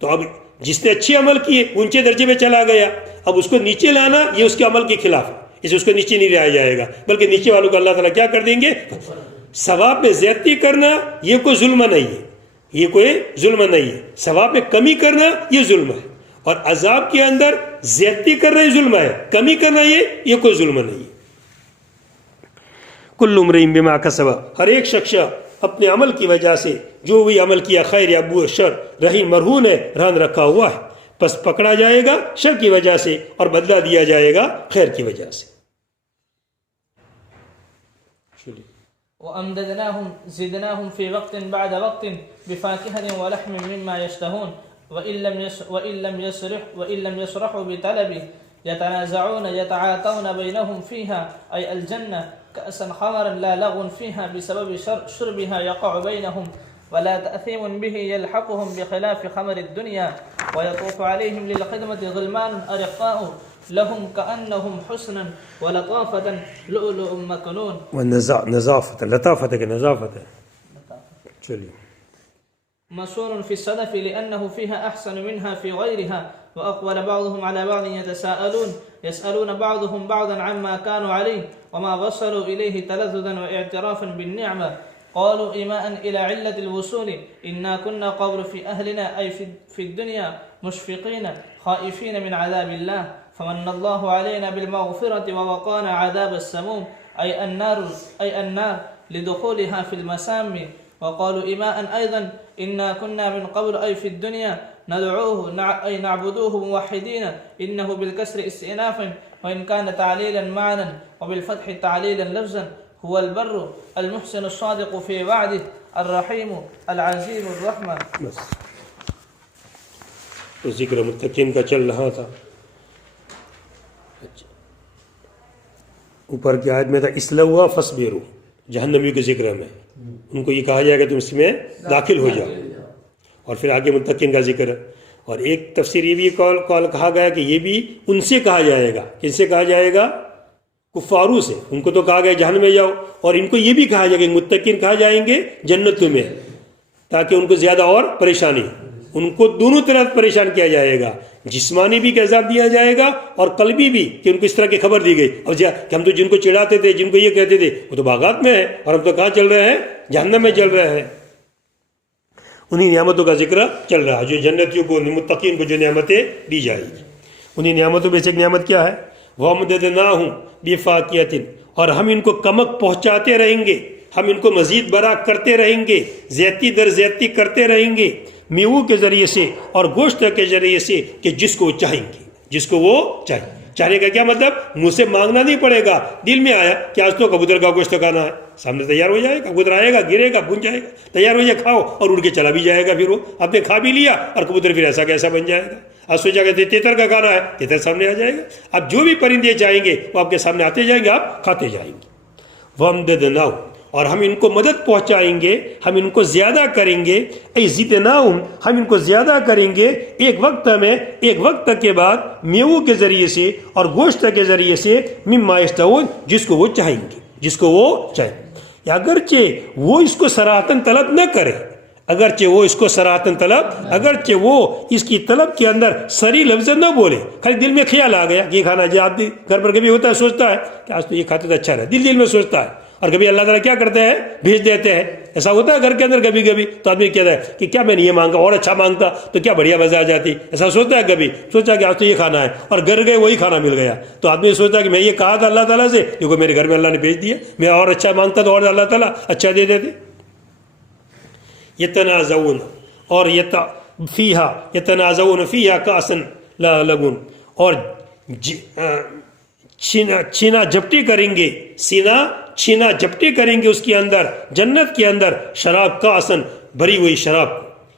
تو اب جس نے اچھے عمل کیے اونچے درجے میں چلا گیا، اب اس کو نیچے لانا یہ اس کے عمل کے خلاف ہے، اسے اس کو نیچے نہیں لایا جائے گا، بلکہ نیچے والوں کو اللہ تعالیٰ کیا کر دیں گے؟ ثواب میں زیادتی کرنا یہ کوئی ظلم نہیں ہے، یہ کوئی ظلم نہیں ہے. ثواب میں کمی کرنا یہ ظلم ہے، اور عذاب کے اندر زیادتی کرنا یہ ظلم ہے، کمی کرنا یہ کوئی ظلم نہیں ہے. کل امرئ بما کسب، ہر ایک شخص اپنے عمل کی وجہ سے جو بھی عمل کیا، خیر یا شر، رہین مرہون ہے، رہن رکھا ہوا ہے. پس پکڑا جائے گا شر کی وجہ سے اور بدلہ دیا جائے گا خیر کی وجہ سے. وأمددناهم زدناهم في وقت بعد وقت بفاكهة ولحم مما يشتهون وإن لم يصرحوا بطلبه يتنازعون يتعاطون بينهم فيها أي الجنة كأسا خمرا لا لغو فيها بسبب شربها يقع بينهم ولا تأثيم به يلحقهم بخلاف خمر الدنيا ويطوف عليهم للخدمة غلمان أرقاء لهم كأنهم حسنا ولطافة لؤلؤ مكنون نظافة نظافة چلیے. مسور في الصدف لأنه فيها أحسن منها في غيرها وأقبل بعضهم على بعض يسألون بعضهم بعضا عما كانوا عليه وما وصلوا إليه تلذذا واعترافا بالنعمة قالوا إيماء إلى علة الوصول إنا كنا قبل في أهلنا أي في الدنيا مشفقين خائفين من عذاب الله فمن الله علينا بالمغفرة ووقانا عذاب السموم أي النار لدخولها في المسام. وقالوا إيماء أيضا إنا كنا من قبل أي في الدنيا ندعوه أي نعبدوه موحدين إنه بالكسر استئنافا وإن كان تعليلا معنى وبالفتح تعليلا لفظا هو البر المحسن الصادق في وعده الرحيم العزيز الرحمة. بس تو ذکر متقین کا چل رہا تھا. اوپر کی آیت میں تھا اسلوہ فصبروا، جہنمیوں کے ذکر میں ان کو یہ کہا جائے گا تم اس میں داخل ہو جاؤ، اور پھر آگے متقین کا ذکر ہے. اور ایک تفسیر یہ بھی کال کہا گیا کہ یہ بھی ان سے کہا جائے گا. کن سے کہا جائے گا؟ کفاروں سے. ان کو تو کہا گیا جہنم میں جاؤ، اور ان کو یہ بھی کہا جائے گا متقین کہا جائیں گے جنت میں، تاکہ ان کو زیادہ اور پریشانی، ان کو دونوں طرف پریشان کیا جائے گا. جسمانی بھی عذاب دیا جائے گا اور قلبی بھی، کہ ان کو اس طرح کی خبر دی گئی. اور کہ ہم تو جن کو چڑھاتے تھے، جن کو یہ کہتے تھے، وہ تو باغات میں ہے، اور ہم تو کہاں چل رہے ہیں؟ جہنم میں چل رہے ہیں. انہی نعمتوں کا ذکر چل رہا ہے جو جنتیوں کو، متقین کو جو نعمتیں دی جائے گی. انہی نعمتوں میں سے ایک نعمت کیا ہے؟ وَأَمْدَدْنَاهُمْ بِفَاكِهَةٍ، اور ہم ان کو کمک پہنچاتے رہیں گے. ہم ان کو مزید برآں کرتے رہیں گے، زیادتی در زیادتی کرتے رہیں گے میووں کے ذریعے سے اور گوشت کے ذریعے سے کہ جس کو وہ چاہیں گے، جس کو وہ چاہیں۔ چاہنے کا کیا مطلب؟ منہ سے مانگنا نہیں پڑے گا، دل میں آیا کہ آج تو کبوتر کا گوشت کھانا ہے، سامنے تیار ہو جائے گا، کبوتر آئے گا، گرے گا، بھون جائے گا، تیار ہو جائے، کھاؤ، اور اڑ کے چلا بھی جائے گا، پھر وہ آپ نے کھا بھی لیا اور کبوتر پھر ایسا کیسا بن جائے گا۔ آج سوچا کہ تیتر کا کھانا ہے، تیتر سامنے آ جائے گا۔ اب جو بھی پرندے چاہیں گے وہ آپ کے سامنے آتے جائیں گے، آپ کھاتے جائیں گے۔ وَأَمْدَدْنَاهُمْ، اور ہم ان کو مدد پہنچائیں گے، ہم ان کو زیادہ کریں گے، اے زِدْنَاهُمْ، ہم ان کو زیادہ کریں گے ایک وقت کے بعد میووں کے ذریعے سے اور گوشت کے ذریعے سے، مِمَّا يَشْتَهُونَ، جس کو وہ چاہیں گے، جس کو وہ چاہیں گے۔ اگرچہ وہ اس کو صراحتاً طلب نہ کرے، اگرچہ وہ اس کو صراحتاً طلب، اگرچہ وہ اس کی طلب کے اندر صریح لفظ نہ بولے، خالی دل میں خیال آ گیا کہ یہ کھانا، جو آدمی گھر پر کبھی ہوتا ہے سوچتا ہے کہ آج تو یہ کھاتے تو اچھا رہا، دل میں سوچتا ہے، اور کبھی اللہ تعالیٰ کیا کرتے ہیں؟ بھیج دیتے ہیں۔ ایسا ہوتا ہے گھر کے اندر کبھی کبھی، تو آدمی کہتا ہے کہ کیا میں نے یہ مانگا، اور اچھا مانگتا تو کیا بڑھیا مزہ آ جاتی، ایسا سوچتا ہے کبھی، سوچا کہ آج تو یہ کھانا ہے، اور گھر گئے وہی کھانا مل گیا، تو آدمی سوچتا ہے کہ میں یہ کہا تھا اللہ تعالیٰ سے، دیکھو میرے گھر میں اللہ نے بھیج دیا، میں اور اچھا مانگتا تو اور اللہ تعالیٰ اچھا دے دیتے۔ یتنازعون، اور یتنازعون فیہا کأسا لا لغون، اور چھینا جھپٹی کریں گے، چھینا جھپٹی کریں گے اس کے اندر، جنت کے اندر، شراب کأسا، بھری ہوئی شراب۔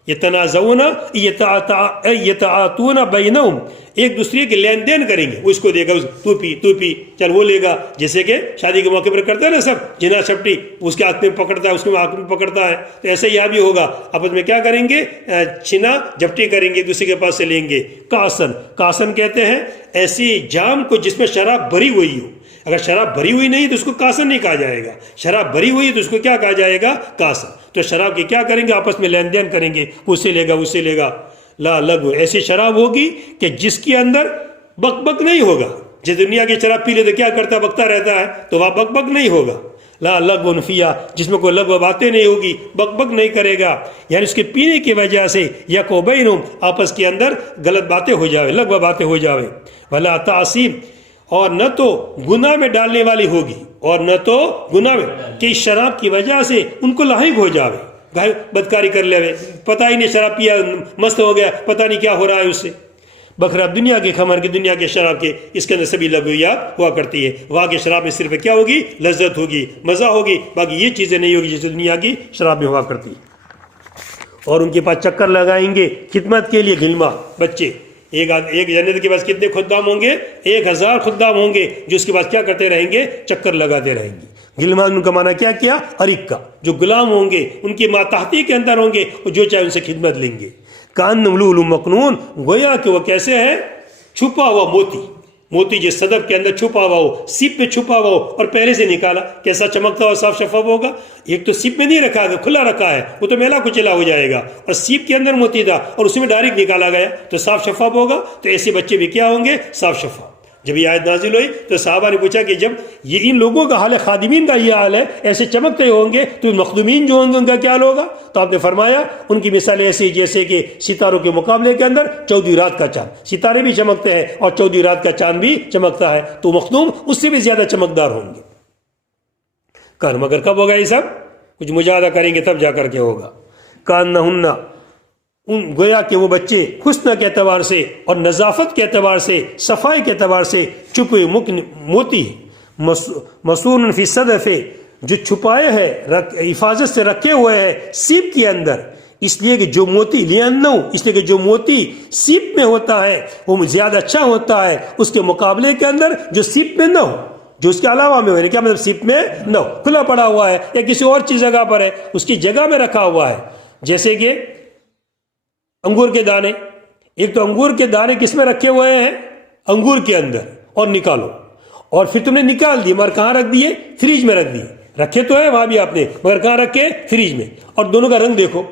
یتنازعون یتعاطون بینہم، ایک دوسرے کے لین دین کریں گے، وہ اس کو دے گا، تو پی، چل وہ لے گا، جیسے کہ شادی کے موقع پر کرتے ہیں نا سب، جنا چھپٹی، اس کے ہاتھ میں پکڑتا ہے، اس کے ہاتھ میں پکڑتا ہے، تو ایسے یہاں بھی ہوگا، آپس میں کیا کریں گے؟ چھینا جھپٹی کریں گے، دوسرے کے پاس سے لیں گے۔ کاسن کہتے ہیں ایسی جام کو جس میں شراب بھری ہوئی ہو، اگر شراب بھری ہوئی نہیں تو اس کو کاسن نہیں کہا جائے گا، شراب بھری ہوئی تو اس کو کیا کہا جائے گا؟ کاسن۔ تو شراب کے کیا کریں گے؟ آپس میں لین دین کریں گے، اسے لے گا، اسے لے گا۔ لا لغو، ایسی شراب ہوگی کہ جس کے اندر بک بک نہیں ہوگا، جس دنیا کی شراب پی لے تو کیا کرتا ہے؟ بکتا رہتا ہے، تو وہاں بک بک نہیں ہوگا۔ لا لغو فیہا، جس میں کوئی لغو باتیں نہیں ہوگی، بک بک نہیں کرے گا، یعنی اس کے پینے کی وجہ سے یکو بینہم، آپس کے اندر غلط باتیں ہو جاوے، لغو باتیں ہو جاوے۔ ولا تعصیم، اور نہ تو گناہ میں ڈالنے والی ہوگی، اور نہ تو گناہ میں کہ شراب کی وجہ سے ان کو لاحق ہو جاوے، بدکاری کر لے، پتہ ہی نہیں شراب پیا، مست ہو گیا، پتہ نہیں کیا ہو رہا ہے اس سے۔ بخرا دنیا کے خمر کی، دنیا کے شراب کے، اس کے اندر سبھی لغویات ہوا کرتی ہے۔ وہاں کی شراب میں صرف کیا ہوگی؟ لذت ہوگی، مزہ ہوگی، باقی یہ چیزیں نہیں ہوگی جیسے دنیا کی شراب میں ہوا کرتی ہے۔ اور ان کے پاس چکر لگائیں گے خدمت کے لیے غلما، بچے۔ ایک جنت کے پاس کتنے خدام ہوں گے؟ 1000 خدام ہوں گے، جو اس کے پاس کیا کرتے رہیں گے؟ چکر لگاتے رہیں گے۔ غلمان ان کا معنی کیا؟ عریقہ، جو غلام ہوں گے، ان کی ماتحتی کے اندر ہوں گے، اور جو چاہے ان سے خدمت لیں گے۔ کأنہم لؤلؤ مکنون، گویا کہ وہ کیسے ہے؟ چھپا ہوا موتی جس صدف کے اندر چھپا ہوا ہو، سیپ میں چھپا ہوا ہو، اور پہلے سے نکالا، کیسا چمکتا ہوا، صاف شفاف ہوگا۔ ایک تو سیپ میں نہیں رکھا گیا، کھلا رکھا ہے، وہ تو میلا کچلا ہو جائے گا، اور سیپ کے اندر موتی تھا اور اس میں ڈائریکٹ نکالا گیا تو صاف شفاف ہوگا۔ تو ایسے بچے بھی کیا ہوں گے؟ صاف شفاف۔ جب یہ آیت نازل ہوئی تو صحابہ نے پوچھا کہ جب یہ ان لوگوں کا حال ہے، خادمین کا یہ حال ہے، ایسے چمکتے ہوں گے تو مخدومین جو ہوں گے ان کا کیا حال ہوگا؟ تو آپ نے فرمایا ان کی مثال ایسی جیسے کہ ستاروں کے مقابلے کے اندر 14 رات کا چاند، ستارے بھی چمکتے ہیں اور 14 رات کا چاند بھی چمکتا ہے، تو مخدوم اس سے بھی زیادہ چمکدار ہوں گے۔ کان مگر کب ہوگا یہ سب؟ کچھ مجاہدہ کریں گے تب جا کر کے ہوگا۔ کانہن، گویا کہ وہ بچے حسن کے اعتبار سے اور نظافت کے اعتبار سے، صفائی کے اعتبار سے چھپے موتی، مصون فی صدف، جو چھپائے ہیں، حفاظت سے رکھے ہوئے ہیں سیپ کے اندر، اس لیے کہ جو موتی اس لیے کہ جو موتی سیپ میں ہوتا ہے وہ زیادہ اچھا ہوتا ہے اس کے مقابلے کے اندر جو سیپ میں نہ ہو، جو اس کے علاوہ میں ہو، کیا مطلب سیپ میں نہ ہو، کھلا پڑا ہوا ہے یا کسی اور چیز جگہ پر ہے، اس کی جگہ میں رکھا ہوا ہے۔ جیسے کہ انگور کے دانے، ایک تو انگور کے دانے کس میں رکھے ہوئے ہیں؟ انگور کے اندر، اور نکالو، اور پھر تم نے نکال دیے مگر کہاں رکھ دیے؟ فریج میں رکھ دیے، رکھے تو ہے وہاں بھی آپ نے، مگر کہاں رکھے؟ فریج میں، اور دونوں کا رنگ دیکھو،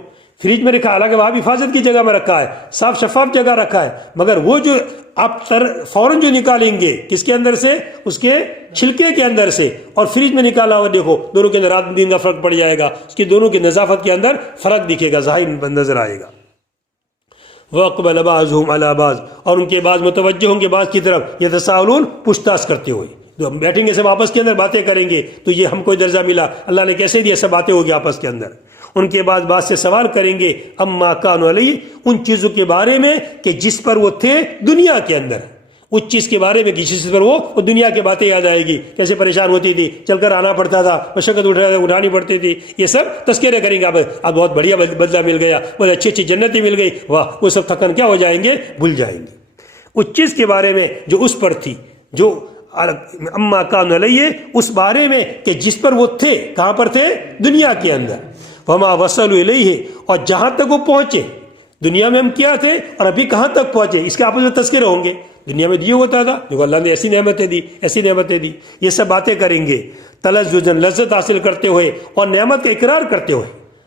فریج میں رکھا، حالانکہ وہاں بھی حفاظت کی جگہ میں رکھا ہے، صاف شفاف جگہ رکھا ہے، مگر وہ جو آپ فوراً جو نکالیں گے کس کے اندر سے؟ اس کے چھلکے کے اندر سے، اور فریج میں نکالا ہوا دیکھو، دونوں کے اندر رات دن کا فرق پڑ جائے گا، اس کی دونوں کی نظافت کے اندر فرق دکھے گا، ظاہر نظر آئے گا۔ وَأَقْبَلَ بَعْضُهُمْ عَلَى بَعْضٍ، اور ان کے بعض متوجہ ہوں گے بعض کی طرف، یتساءلون، پوچھ تاچھ کرتے ہوئے، تو ہم بیٹھیں گے سب آپس کے اندر باتیں کریں گے تو یہ ہم کو درجہ ملا, اللہ نے کیسے دیا, سب باتیں ہوگی آپس کے اندر. ان کے بعد بات سے سوال کریں گے اما کانوا علیہ, ان چیزوں کے بارے میں کہ جس پر وہ تھے دنیا کے اندر, اس چیز کے بارے میں کہ جس پر وہ دنیا کی باتیں یاد آئے گی, کیسے پریشان ہوتی تھی, چل کر آنا پڑتا تھا, مشقت اٹھانی پڑتی تھی, یہ سب تذکرے کریں گے. اب بہت بڑھیا بدلہ مل گیا, بہت اچھی اچھی جنتیں مل گئی, واہ, وہ سب تھکن کیا ہو جائیں گے, بھول جائیں گے اس چیز کے بارے میں جو اس پر تھی, جو اما کانوا علیہ, اس بارے میں کہ جس پر وہ تھے, کہاں پر تھے, دنیا کے اندر. وما وصلوا الیہ, اور جہاں تک وہ پہنچے, دنیا میں ہم کیا تھے اور ابھی کہاں تک پہنچے, اس کے آپس میں تذکرے ہوں گے. دنیا میں یہ ہوتا تھا, دیکھو اللہ نے ایسی نعمتیں دی, ایسی نعمتیں دی, یہ سب باتیں کریں گے. تلذذاً, لذت حاصل کرتے ہوئے, اور نعمت کا اقرار کرتے ہوئے,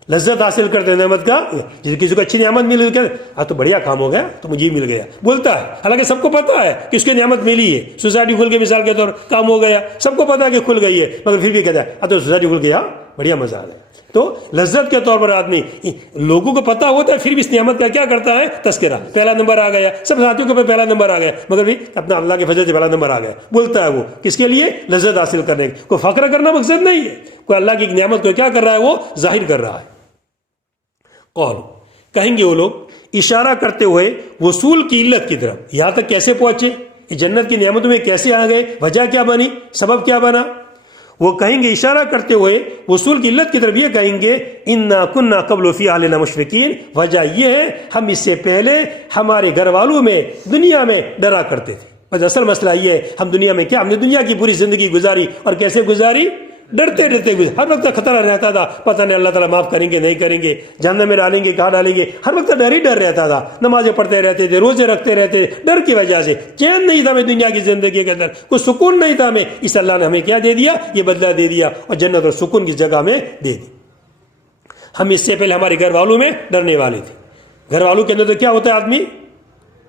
لذت حاصل کرتے ہیں نعمت کا. جس کسی کو اچھی نعمت ملی تو تو بڑھیا کام ہو گیا, تو مجھے ہی مل گیا بولتا ہے, حالانکہ سب کو پتا ہے کہ اس کی نعمت ملی ہے. سوسائٹی کھل کے مثال کے طور کام ہو گیا, سب کو پتا ہے کہ کھل گئی ہے, مگر پھر بھی کہتا ہے تو سوسائٹی کھل گیا, بڑھیا مزہ آ گیا. تو لذت کے طور پر آدمی, لوگوں کو پتا ہوتا ہے پھر بھی اس نعمت کا کیا کرتا ہے, تذکرہ. پہلا نمبر آ گیا, سب ساتھیوں کے پہلا نمبر آ گیا, مگر بھی اپنا اللہ کے فضل سے پہلا نمبر آ گیا, بولتا ہے وہ کس کے لیے, لذت حاصل کرنے. کوئی فخر کرنا مقصد نہیں ہے, کوئی اللہ کی نعمت کو کیا کر رہا ہے, وہ ظاہر کر رہا ہے. قول, کہیں گے وہ لوگ اشارہ کرتے ہوئے وصول کی علت کی طرف, یہاں تک کیسے پہنچے, جنت کی نعمتوں میں کیسے آ گئے, وجہ کیا بنی, سبب کیا بنا. وہ کہیں گے اشارہ کرتے ہوئے وصول کی علت کی طرف یہ کہیں گے انا کنا قبل فی اہلنا مشفقین, وجہ یہ ہے ہم اس سے پہلے ہمارے گھر والوں میں دنیا میں ڈرا کرتے تھے. بس اصل مسئلہ یہ ہے, ہم دنیا میں کیا, ہم نے دنیا کی پوری زندگی گزاری, اور کیسے گزاری, ڈرتے ڈرتے گزاری. ہر وقت خطرہ رہتا تھا, پتہ نہیں اللہ تعالیٰ معاف کریں گے نہیں کریں گے, جہنم میں ڈالیں گے کہاں ڈالیں گے, ہر وقت ڈر ہی ڈر رہتا تھا. نمازیں پڑھتے رہتے تھے, روزے رکھتے رہتے, ڈر کی وجہ سے چین نہیں تھا ہمیں دنیا کی زندگی کے اندر, کوئی سکون نہیں تھا ہمیں. اس اللہ نے ہمیں کیا دے دیا, یہ بدلہ دے دیا, اور جنت اور سکون کی جگہ میں دے دی. ہم اس سے پہلے ہمارے گھر والوں میں ڈرنے والے تھے. گھر والوں کے اندر تو کیا ہوتا ہے, آدمی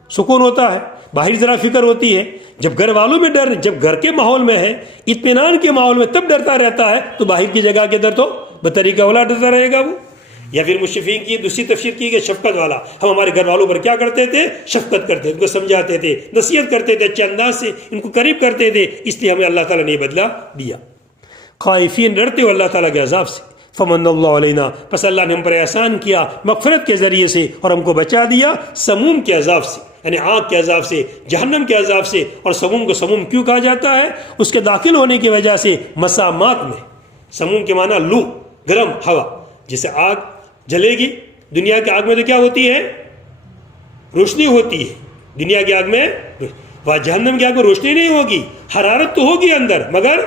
سکون ہوتا ہے, باہر ذرا فکر ہوتی ہے. جب گھر والوں میں ڈر, جب گھر کے ماحول میں ہے, اطمینان کے ماحول میں, تب ڈرتا رہتا ہے, تو باہر کی جگہ کے اندر تو بطریقہ والا ڈرتا رہے گا وہ. یا پھر مشفقین کی دوسری تفسیر کی کہ شفقت والا, ہم ہمارے گھر والوں پر کیا کرتے تھے, شفقت کرتے, ان کو سمجھاتے تھے, نصیحت کرتے تھے, اچھے انداز سے ان کو قریب کرتے تھے, اس لیے ہمیں اللہ تعالیٰ نے یہ بدلہ دیا. خائفین, ڈرتے ہو اللہ تعالیٰ کے عذاب سے. فمن اللہ علینا, پس اللہ نے ہم پر احسان کیا مغفرت کے ذریعے سے, اور ہم کو بچا دیا سموم کے عذاب سے, یعنی آگ کے عذاب سے, جہنم کے عذاب سے. اور سموم کو سموم کیوں کہا جاتا ہے, اس کے داخل ہونے کی وجہ سے مسامات میں. سموم کے معنی لو, گرم ہوا, جسے آگ جلے گی. دنیا کی آگ میں تو کیا ہوتی ہے, روشنی ہوتی ہے دنیا کی آگ میں, وہاں جہنم کی آگ میں روشنی نہیں ہوگی, حرارت تو ہوگی اندر مگر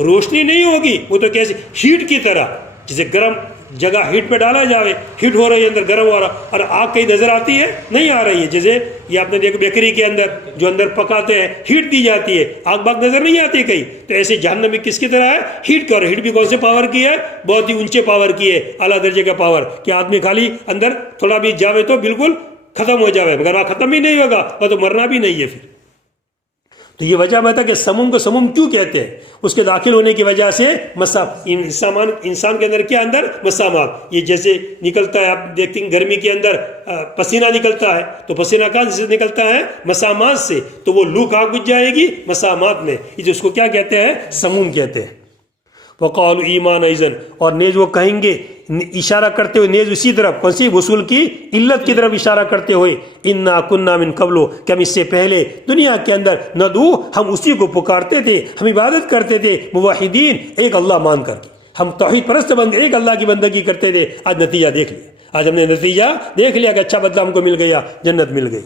روشنی نہیں ہوگی. وہ تو کیسے, ہیٹ کی طرح, جسے گرم جگہ ہیٹ پہ ڈالا جائے, ہیٹ ہو رہی ہے اندر, گرم ہو رہا, اور آگ کہیں نظر آتی ہے, نہیں آ رہی ہے. جیسے یہ آپ نے دیکھا بیکری کے اندر جو اندر پکاتے ہیں, ہیٹ دی جاتی ہے, آگ باغ نظر نہیں آتی کہیں. تو ایسے جہنم میں کس کی طرح ہے, ہیٹ کا. اور ہیٹ بھی کون سے پاور کی ہے, بہت ہی اونچے پاور کی ہے, اعلیٰ درجے کا پاور, کہ آدمی خالی اندر تھوڑا بھی جاوے تو بالکل ختم ہو جاوے, مگر وہاں ختم ہی نہیں ہوگا, وہ تو مرنا بھی نہیں ہے پھر. تو یہ وجہ بتا کہ سموم کو سموم کیوں کہتے ہیں, اس کے داخل ہونے کی وجہ سے انسان کے اندر کیا, اندر مسامات. یہ جیسے نکلتا ہے, آپ دیکھتے ہیں گرمی کے اندر پسینہ نکلتا ہے, تو پسینہ کہاں سے نکلتا ہے, مسامات سے. تو وہ لو کہاں گھس جائے گی, مسامات میں, اس کو کیا کہتے ہیں, سموم کہتے ہیں. وقالوا ایمان ایزن, اور نیز وہ کہیں گے اشارہ کرتے ہوئے, نیز اسی طرف, کون سی, وصول کی علت کی طرف اشارہ کرتے ہوئے, انا کننا من قبل, کہ ہم اس سے پہلے دنیا کے اندر ندعو, ہم اسی کو پکارتے تھے, ہم عبادت کرتے تھے, موحدین, ایک اللہ مان کر کے, ہم توحید پرست بن گئے, ایک اللہ کی بندگی کرتے تھے. آج نتیجہ دیکھ لیا, آج ہم نے نتیجہ دیکھ لیا کہ اچھا بدلہ ہم کو مل گیا, جنت مل گئی.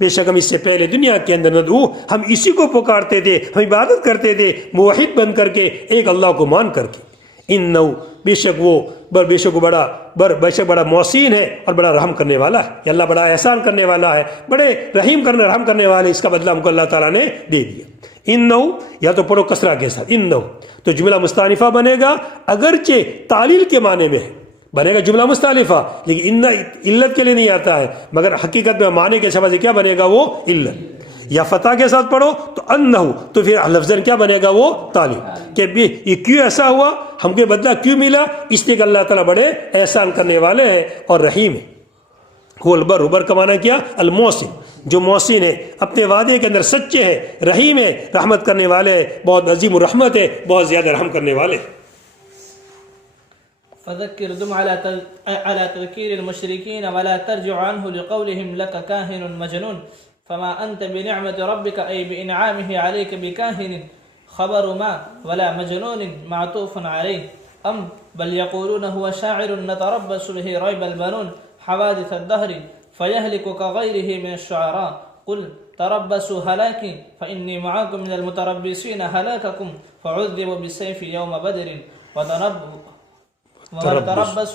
بے شک ہم اس سے پہلے دنیا کے اندر ندعو, ہم اسی کو پکارتے تھے, ہم عبادت کرتے تھے, موحد بن کر کے, ایک اللہ کو مان کر کے. انہو, بے شک وہ بڑا محسن ہے اور بڑا رحم کرنے والا ہے. اللہ بڑا احسان کرنے والا ہے, بڑے رحم کرنے والے. اس کا بدلہ ہم کو اللہ تعالیٰ نے دے دیا. انہو, یا تو پڑھو کسرہ کے ساتھ, انہو تو جملہ مستانفہ بنے گا, اگرچہ تعلیل کے معنی میں ہے, بنے گا جملہ مستانفہ, لیکن علت کے لیے نہیں آتا ہے, مگر حقیقت میں معنی کے شبہ سے کیا بنے گا, وہ علت. یا فتح کے ساتھ پڑھو تو انہو, تو پھر لفظاً کیا بنے گا, وہ تعلیم, کہ یہ کیوں ایسا ہوا, ہم کو بدلہ کیوں ملا, اس لیے کہ اللہ تعالیٰ بڑے احسان کرنے والے ہیں اور رحیم ہے. وہ البر, بر کا معنی کیا, المحسن, جو محسن ہے، اپنے وعدے کے اندر سچے ہیں، رحیم ہے، رحمت کرنے والے ہے، بہت عظیم الرحمت ہے، بہت زیادہ رحم کرنے والے. فذكر دم على تذكير المشركين ولا ترجع عنه لقولهم لك كاهن مجنون فما أنت بنعمة ربك أي بإنعامه عليك بكاهن خبر ما ولا مجنون معطوف عليه أم بل يقولون هو شاعر نتربص به ريب البنون حوادث الدهر فيهلك كغيره من الشعراء قل تربصوا هلاكي فإني معكم من المتربصين هلاككم فعذبوا بالسيف يوم بدر وتربص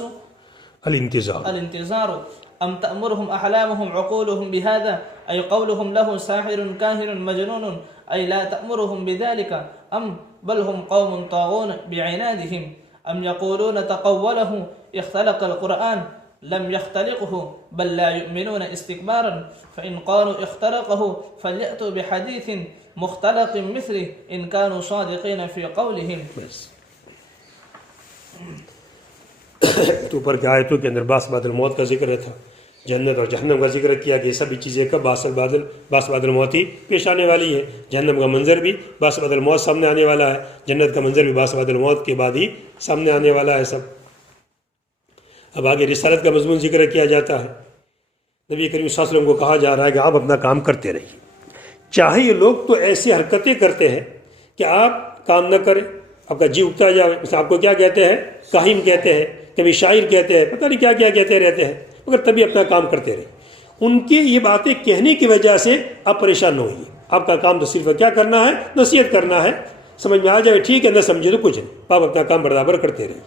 الانتظار أم تأمرهم أحلامهم عقولهم بهذا أي قولهم له ساحر كاهن مجنون أي لا تأمرهم بذلك أم بل هم قوم طاغون بعنادهم أم يقولون تقوله اختلق القرآن لم يختلقه بل لا يؤمنون استكبارا فإن قالوا اختلقه فليأتوا بحديث مختلق مثله إن كانوا صادقين في قولهم. تو اوپر کی آیتوں کے اندر باس بعد الموت کا ذکر تھا، جنت اور جہنم کا ذکر کیا کہ یہ سبھی چیزیں کب باس بعد الموت ہی پیش آنے والی ہے. جہنم کا منظر بھی باس بعد الموت سامنے آنے والا ہے، جنت کا منظر بھی باس بعد الموت کے بعد ہی سامنے آنے والا ہے سب. اب آگے رسالت کا مضمون ذکر کیا جاتا ہے. نبی کریم صلی اللہ علیہ وسلم کو کہا جا رہا ہے کہ آپ اپنا کام کرتے رہیے، چاہے یہ لوگ تو ایسی حرکتیں کرتے ہیں کہ آپ کام نہ کریں، آپ کا جی اگتا جائے. مثلا آپ کو کیا کہتے ہیں؟ کاہن کہتے ہیں، کبھی شاعر کہتے ہیں، پتہ نہیں کیا کیا کہتے رہتے ہیں، مگر تبھی اپنا کام کرتے رہے. ان کی یہ باتیں کہنے کی وجہ سے آپ پریشان نہ ہوئیے. آپ کا کام تو صرف کیا کرنا ہے؟ نصیحت کرنا ہے. سمجھ میں آ جائے ٹھیک ہے، نہ سمجھے تو کچھ نہیں، آپ اپنا کام برابر کرتے رہیے.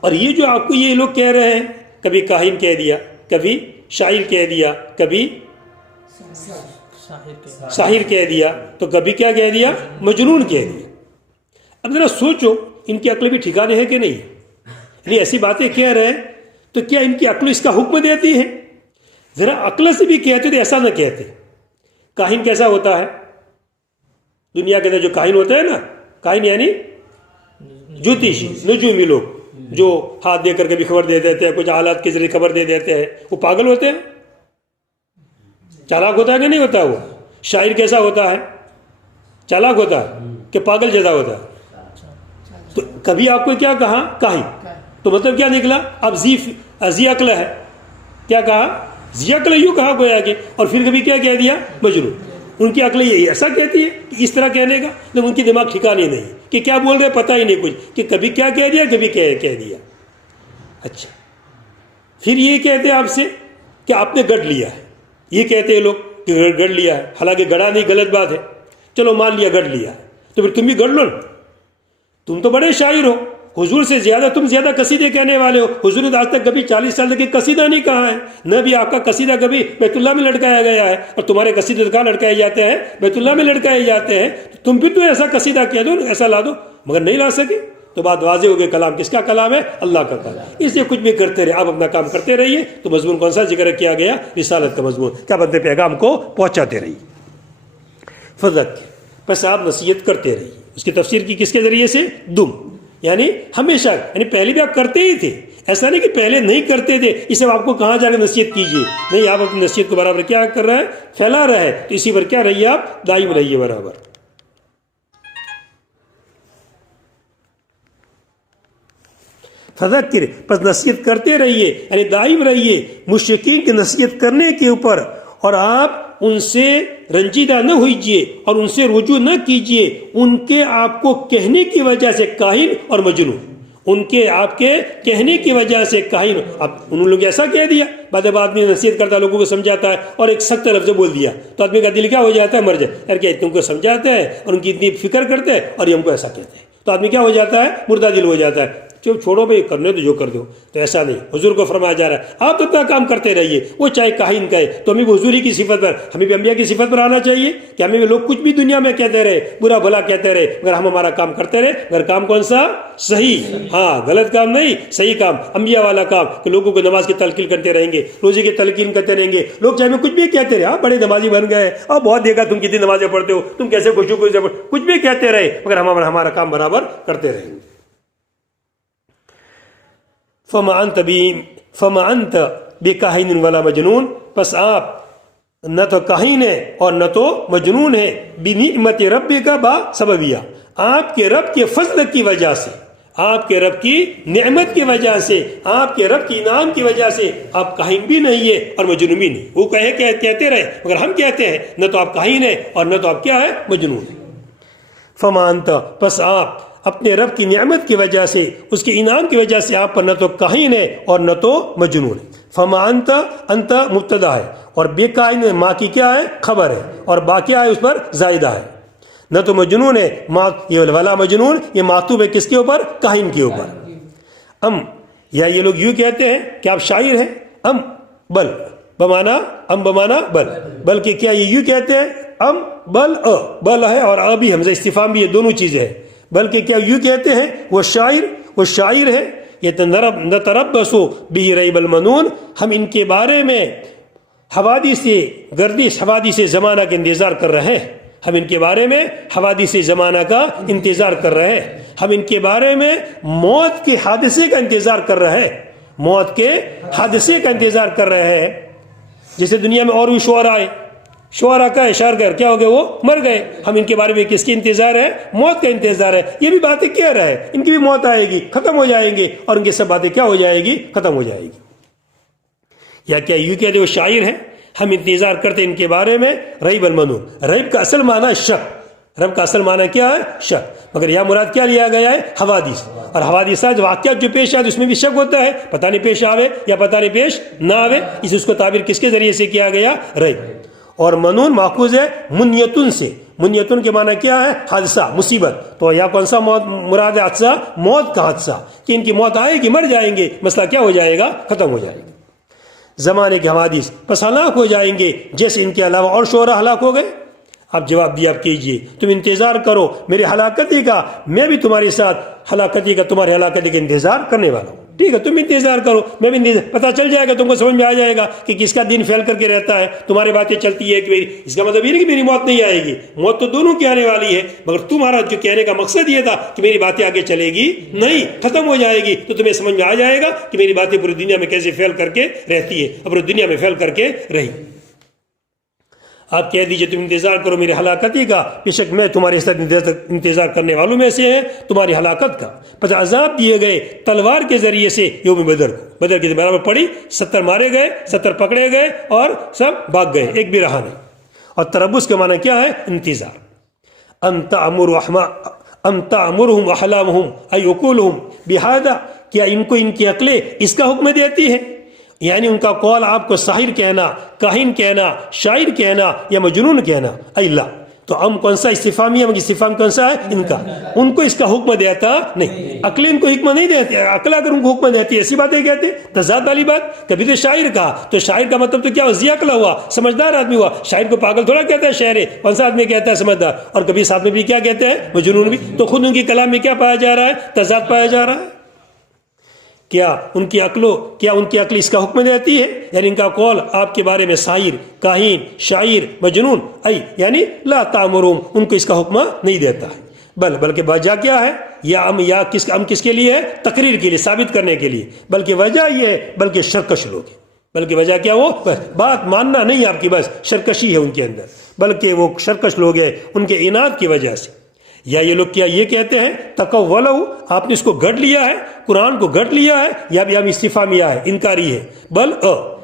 اور یہ جو آپ کو یہ لوگ کہہ رہے ہیں، کبھی کاہن کہہ دیا، کبھی شاعر کہہ دیا، کبھی ساحر کہہ دیا، تو کبھی کیا کہہ دیا؟ مجنون کہہ دیا. اب ذرا سوچو، ان کی عقل بھی ٹھکانے ہے کہ نہیں؟ یعنی ایسی باتیں کہہ رہے ہیں تو کیا ان کی عقل اس کا حکم دیتی ہے؟ ذرا عقل سے بھی کہتے تو ایسا نہ کہتے. کاہن کیسا ہوتا ہے؟ دنیا کے اندر جو کاہن ہوتا ہے نا، کاہن یعنی جوتیشی، نجومی لوگ جو ہاتھ دے کر کے بھی خبر دے دیتے ہیں، کچھ آلات کے ذریعے خبر دے دیتے ہیں، وہ پاگل ہوتے ہیں؟ چالاک ہوتا ہے کہ نہیں ہوتا وہ؟ شاعر کیسا ہوتا ہے؟ چالاک ہوتا ہے کہ پاگل جیسا ہوتا ہے؟ تو کبھی آپ کو کیا کہا؟ کاہن. تو مطلب کیا نکلا؟ اب زی عقل ہے. کیا کہا؟ زی عقل یوں کہا گویا کہ. اور پھر کبھی کیا کہہ دیا؟ مجنون. ان کی عقل یہی ایسا کہتی ہے کہ اس طرح کہنے کا، تو ان کی دماغ ٹھکانے نہیں کہ کیا بول رہے پتہ ہی نہیں کچھ، کہ کبھی کیا کہہ دیا، کبھی کہہ دیا. اچھا، پھر یہ کہتے ہیں آپ سے کہ آپ نے گڑھ لیا ہے. یہ کہتے ہیں لوگ کہ گڑھ لیا ہے، حالانکہ گڑھا نہیں، غلط بات ہے. چلو مان لیا گڑھ لیا ہے، تو پھر تم بھی گڑھ لو نا. تم تو بڑے شاعر ہو، حضور سے زیادہ تم زیادہ قصیدے کہنے والے ہو. حضور نے آج تک کبھی 40 سال تک قصیدہ نہیں کہا ہے، نہ بھی آپ کا قصیدہ کبھی بیت اللہ میں لٹکایا گیا ہے. اور تمہارے قصیدے تو کہاں لٹکائے جاتے ہیں؟ بیت اللہ میں لٹکائے جاتے ہیں. تم بھی تو ایسا قصیدہ کہہ دو، ایسا لا دو، مگر نہیں لا سکے. تو بات واضح ہو گئی، کلام کس کا کلام ہے؟ اللہ کا کلام. اس لیے کچھ بھی کرتے رہے، آپ اپنا کام کرتے رہیے. تو مضمون کون سا ذکر کیا گیا؟ رسالت کا مضمون. کیا بندے پیغام کو پہنچاتے رہیے. فذکر، بس آپ نصیحت کرتے رہیے. اس کی تفسیر کی کس کے ذریعے سے؟ دم، یعنی ہمیشہ، یعنی پہلے بھی آپ کرتے ہی تھے. ایسا نہیں کہ پہلے نہیں کرتے تھے اسے آپ کو کہاں جا کے نصیحت کیجیے. نہیں، آپ اپنی نصیحت کو برابر کیا کر رہے ہیں؟ پھیلا رہے ہیں. تو اسی پر کیا رہیے؟ آپ دائم رہیے برابر. فذکر، پس نصیحت کرتے رہیے، یعنی دائم رہیے مشرکین کی نصیحت کرنے کے اوپر. اور آپ ان سے رنجیدہ نہ ہوئیے اور ان سے رجوع نہ کیجیے ان کے آپ کو کہنے کی وجہ سے کاہن اور مجنون. ان کے آپ کے کہنے کی وجہ سے کاہن. اب انہوں نے ایسا کہہ دیا، بعد آدمی نصیحت کرتا ہے، لوگوں کو سمجھاتا ہے، اور ایک سخت لفظ بول دیا تو آدمی کا دل کیا ہو جاتا ہے؟ مر جائے. یار کیا تم کو سمجھاتا ہے اور ان کی اتنی فکر کرتے ہیں اور یہ ہم کو ایسا کہتے ہیں، تو آدمی کیا ہو جاتا ہے؟ مردہ دل ہو جاتا ہے. چھوڑو بھائی، کرنے تو جو کر دو. تو ایسا نہیں، حضور کو فرمایا جا رہا ہے آپ اپنا کام کرتے رہیے. وہ چاہے کاہن کہے، تو ہمیں حضور ہی کی صفت پر، ہمیں بھی انبیاء کی صفت پر آنا چاہیے کہ ہمیں بھی لوگ کچھ بھی دنیا میں کہتے رہے، برا بھلا کہتے رہے، مگر ہم ہمارا کام کرتے رہے. مگر کام کون سا؟ صحیح. ہاں، غلط کام نہیں، صحیح کام، انبیاء والا کام. کہ لوگوں کو نماز کی تلقین کرتے رہیں گے، روزے کی تلقین کرتے رہیں گے. لوگ چاہے کچھ بھی کہتے رہے، آپ بڑے نمازی بن گئے، آپ بہت دیکھا تم کتنی نمازیں پڑھتے ہو، تم کیسے خوشو سے کچھ بھی کہتے رہے، مگر ہم ہمارا کام برابر کرتے رہیں گے. فما انت بکاہن ولا مجنون، پس آپ نہ تو کاہن ہے اور نہ تو مجنون ہے، بنعمت ربک با سببیہ، آپ کے رب کے فضل کی وجہ سے، آپ کے رب کی نعمت کی وجہ سے، آپ کے رب کی انعام کی وجہ سے آپ کاہن بھی نہیں ہے اور مجنون بھی نہیں۔ وہ کہتے رہے مگر ہم کہتے ہیں نہ تو آپ کاہن ہیں اور نہ تو آپ کیا ہے، مجنون ہے۔ فما انت، پس آپ اپنے رب کی نعمت کی وجہ سے، اس کے انعام کی وجہ سے آپ پر نہ تو کاہن ہے اور نہ تو مجنون ہے۔ فما انت، انت مبتدا ہے اور بے کائن ماں کی کیا ہے، خبر ہے، اور با کیا ہے، اس پر زائدہ ہے۔ نہ تو مجنون ہے، یہ ولا مجنون یہ معطوف ہے کس کے اوپر، کاہن کے اوپر۔ ام، یا یہ لوگ یوں کہتے ہیں کہ آپ شاعر ہیں، ام بل بمانا، ام بمانا بل، بلکہ کیا یہ یوں کہتے ہیں ام بل، بل ہے اور بھی حمزہ استفہام بھی، یہ دونوں چیزیں ہیں، بلکہ کیا یوں کہتے ہیں وہ شاعر ہے، یہ نتربص به ریب المنون، ہم ان کے بارے میں حوادث گردش حوادث زمانہ کا انتظار کر رہے ہیں، ہم ان کے بارے میں حوادث زمانہ کا انتظار کر رہے ہیں، ہم ان کے بارے میں موت کے حادثے کا انتظار کر رہے ہیں، موت کے حادثے کا انتظار کر رہے ہیں۔ جیسے دنیا میں اور بھی شعراء کا اشار کر کیا ہو گئے، وہ مر گئے، ہم ان کے بارے میں کس کی انتظار ہے، موت کا انتظار ہے۔ یہ بھی باتیں کہہ رہے ہیں، ان کی بھی موت آئے گی، ختم ہو جائیں گے، اور ان کی سب باتیں کیا ہو جائے گی، ختم ہو جائے گی۔ یا کیا یوں کہتے وہ شاعر ہیں، ہم انتظار کرتے ان کے بارے میں ریب المنون، ریب کا اصل معنی شک، رب کا اصل معنی کیا ہے، شک، مگر یہاں مراد کیا لیا گیا ہے، حوادث، اور حوادثات واقعات جو پیش آتے اس میں بھی شک ہوتا ہے، پتہ نہیں پیش آوے یا پتہ نہیں پیش نہ آوے، اس کو تعبیر کس کے ذریعے سے کیا گیا، ریب۔ اور منون ماخوذ ہے منیتن سے، منیتن کے معنی کیا ہے، حادثہ، مصیبت، تو یا کون سا موت مراد ہے، حادثہ، موت کا حادثہ، کہ ان کی موت آئے گی، مر جائیں گے، مسئلہ کیا ہو جائے گا، ختم ہو جائے گا۔ زمانے کے حوادث پس ہلاک ہو جائیں گے جیسے ان کے علاوہ اور شعراء ہلاک ہو گئے۔ اب جواب دیا، آپ کیجئے، تم انتظار کرو میری ہلاکتی کا، میں بھی تمہارے ساتھ ہلاکتی کا، تمہاری ہلاکتی کا انتظار کرنے والا ہوں۔ ٹھیک ہے، تم انتظار کرو، میں بھی پتہ چل جائے گا، تم کو سمجھ میں آ جائے گا کہ کس کا دین پھیل کر کے رہتا ہے، تمہاری باتیں چلتی ہے کہ اس کا مطلب یہ نہیں کہ میری موت نہیں آئے گی، موت تو دونوں کی آنے والی ہے، مگر تمہارا جو کہنے کا مقصد یہ تھا کہ میری باتیں آگے چلے گی نہیں، ختم ہو جائے گی، تو تمہیں سمجھ میں آ جائے گا کہ میری باتیں پوری دنیا میں کیسے پھیل کر کے رہتی ہے، اور پوری دنیا میں پھیل کر کے رہی۔ آپ کہہ دیجئے تم انتظار کرو میری ہلاکتی کا، بے شک میں تمہارے ساتھ انتظار کرنے والوں میں سے ہیں تمہاری ہلاکت کا۔ پس عذاب دیے گئے تلوار کے ذریعے سے یوم بدر کو، بدر کے برابر پڑی، 70 مارے گئے، 70 پکڑے گئے اور سب بھاگ گئے، ایک بھی رہا نہیں۔ اور تربص کا معنی کیا ہے، انتظار۔ انت امرهم احلامهم ای عقولهم بهذا، کیا ان کو ان کی عقلیں اس کا حکم دیتی ہیں، یعنی ان کا قول آپ کو ساحر کہنا، کاہن کہنا، شاعر کہنا یا مجنون کہنا، اللہ تو کون سا استفہامی ہے، استفہام کون سا ہے، ان کا، ان کو اس کا حکم دیتا نہیں، عقل ان کو حکم نہیں دیتی، عقل اگر ان کو حکم دیتی ہے ایسی باتیں کہتے، تضاد والی بات۔ کبھی تو شاعر کہا، تو شاعر کا مطلب تو کیا ہوا، ذی عقل ہوا، سمجھدار آدمی ہوا، شاعر کو پاگل تھوڑا کہتا ہے، شاعر کون سا آدمی کہتا ہے سمجھدار، اور کبھی ساتھ میں بھی کیا کہتے ہیں، مجنون بھی، تو خود ان کی کلام میں کیا پایا جا رہا ہے، تضاد پایا جا رہا ہے۔ کیا ان کی عقل اس کا حکم دیتی ہے، یعنی ان کا قول آپ کے بارے میں ساحر، کاہن، شاعر، مجنون، یعنی لا تامرون، ان کو اس کا حکم نہیں دیتا ہے، بلکہ وجہ کیا ہے، یا کس کے لیے ہے، تقریر کے لیے، ثابت کرنے کے لیے، بلکہ وجہ یہ ہے، بلکہ شرکش لوگ ہیں، بلکہ وجہ کیا، وہ بات ماننا نہیں آپ کی، بس شرکشی ہے ان کے اندر، بلکہ وہ شرکش لوگ ہیں ان کے اناد کی وجہ سے۔ یا یہ لوگ کیا یہ کہتے ہیں تقولہ، آپ نے اس کو گھڑ لیا ہے، قرآن کو گھڑ لیا ہے، یا بھی ہم استفہامیہ ہے، انکاری ہے،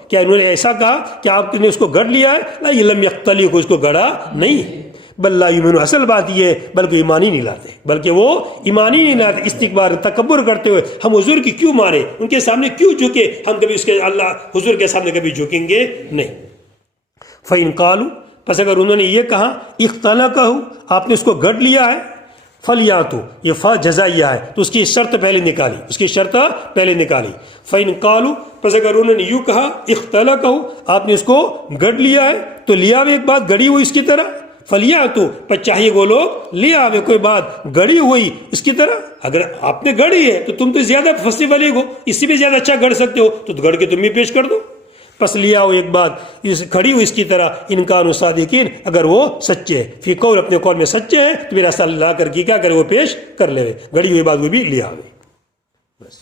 کیا انہوں نے ایسا کہا کہ آپ نے اس کو گھڑ لیا ہے، لا لم یختلق، کو اس کو گھڑا نہیں ہے، بل لا یؤمنون، اصل بات یہ ہے بلکہ ایمان ہی نہیں لاتے، بلکہ وہ ایمان ہی نہیں لاتے، استکبار تکبر کرتے ہوئے ہم حضور کی کیوں مانے، ان کے سامنے کیوں جھکے، ہم کبھی اس کے اللہ حضور کے سامنے کبھی جھکیں گے نہیں۔ فإن قالوا، پس اگر انہوں نے یہ کہا اختلقہ، آپ نے اس کو گھڑ لیا ہے، فلیاتو، یہ فا جزائیہ ہے تو اس کی شرط پہلے نکالی، اس کی شرط پہلے نکالی۔ فإن قالوا، پس اگر انہوں نے یوں کہا اختلقہ، آپ نے اس کو گھڑ لیا ہے، تو لیا ہوئے ایک بات گڑی ہوئی اس کی طرح، فلیاتو، پر چاہیے وہ لوگ لیا ہوئے کوئی بات گڑی ہوئی اس کی طرح، اگر آپ نے گڑی ہے تو تم تو زیادہ فصیح بلیغ ہو، اس سے بھی زیادہ اچھا گڑھ سکتے ہو، تو گڑھ کے تم بھی پیش کر دو، پس لیا ہو ایک بات کھڑی ہوئی اس کی طرح، ان کانوا صادقین، اگر وہ سچے ہیں، فی قول، اپنے قول میں سچے ہیں، تو میرا سال لا کر کے کیا کرے، وہ پیش کر لے، گھڑی ہوئی بات وہ بھی لیا ہوئے، بس۔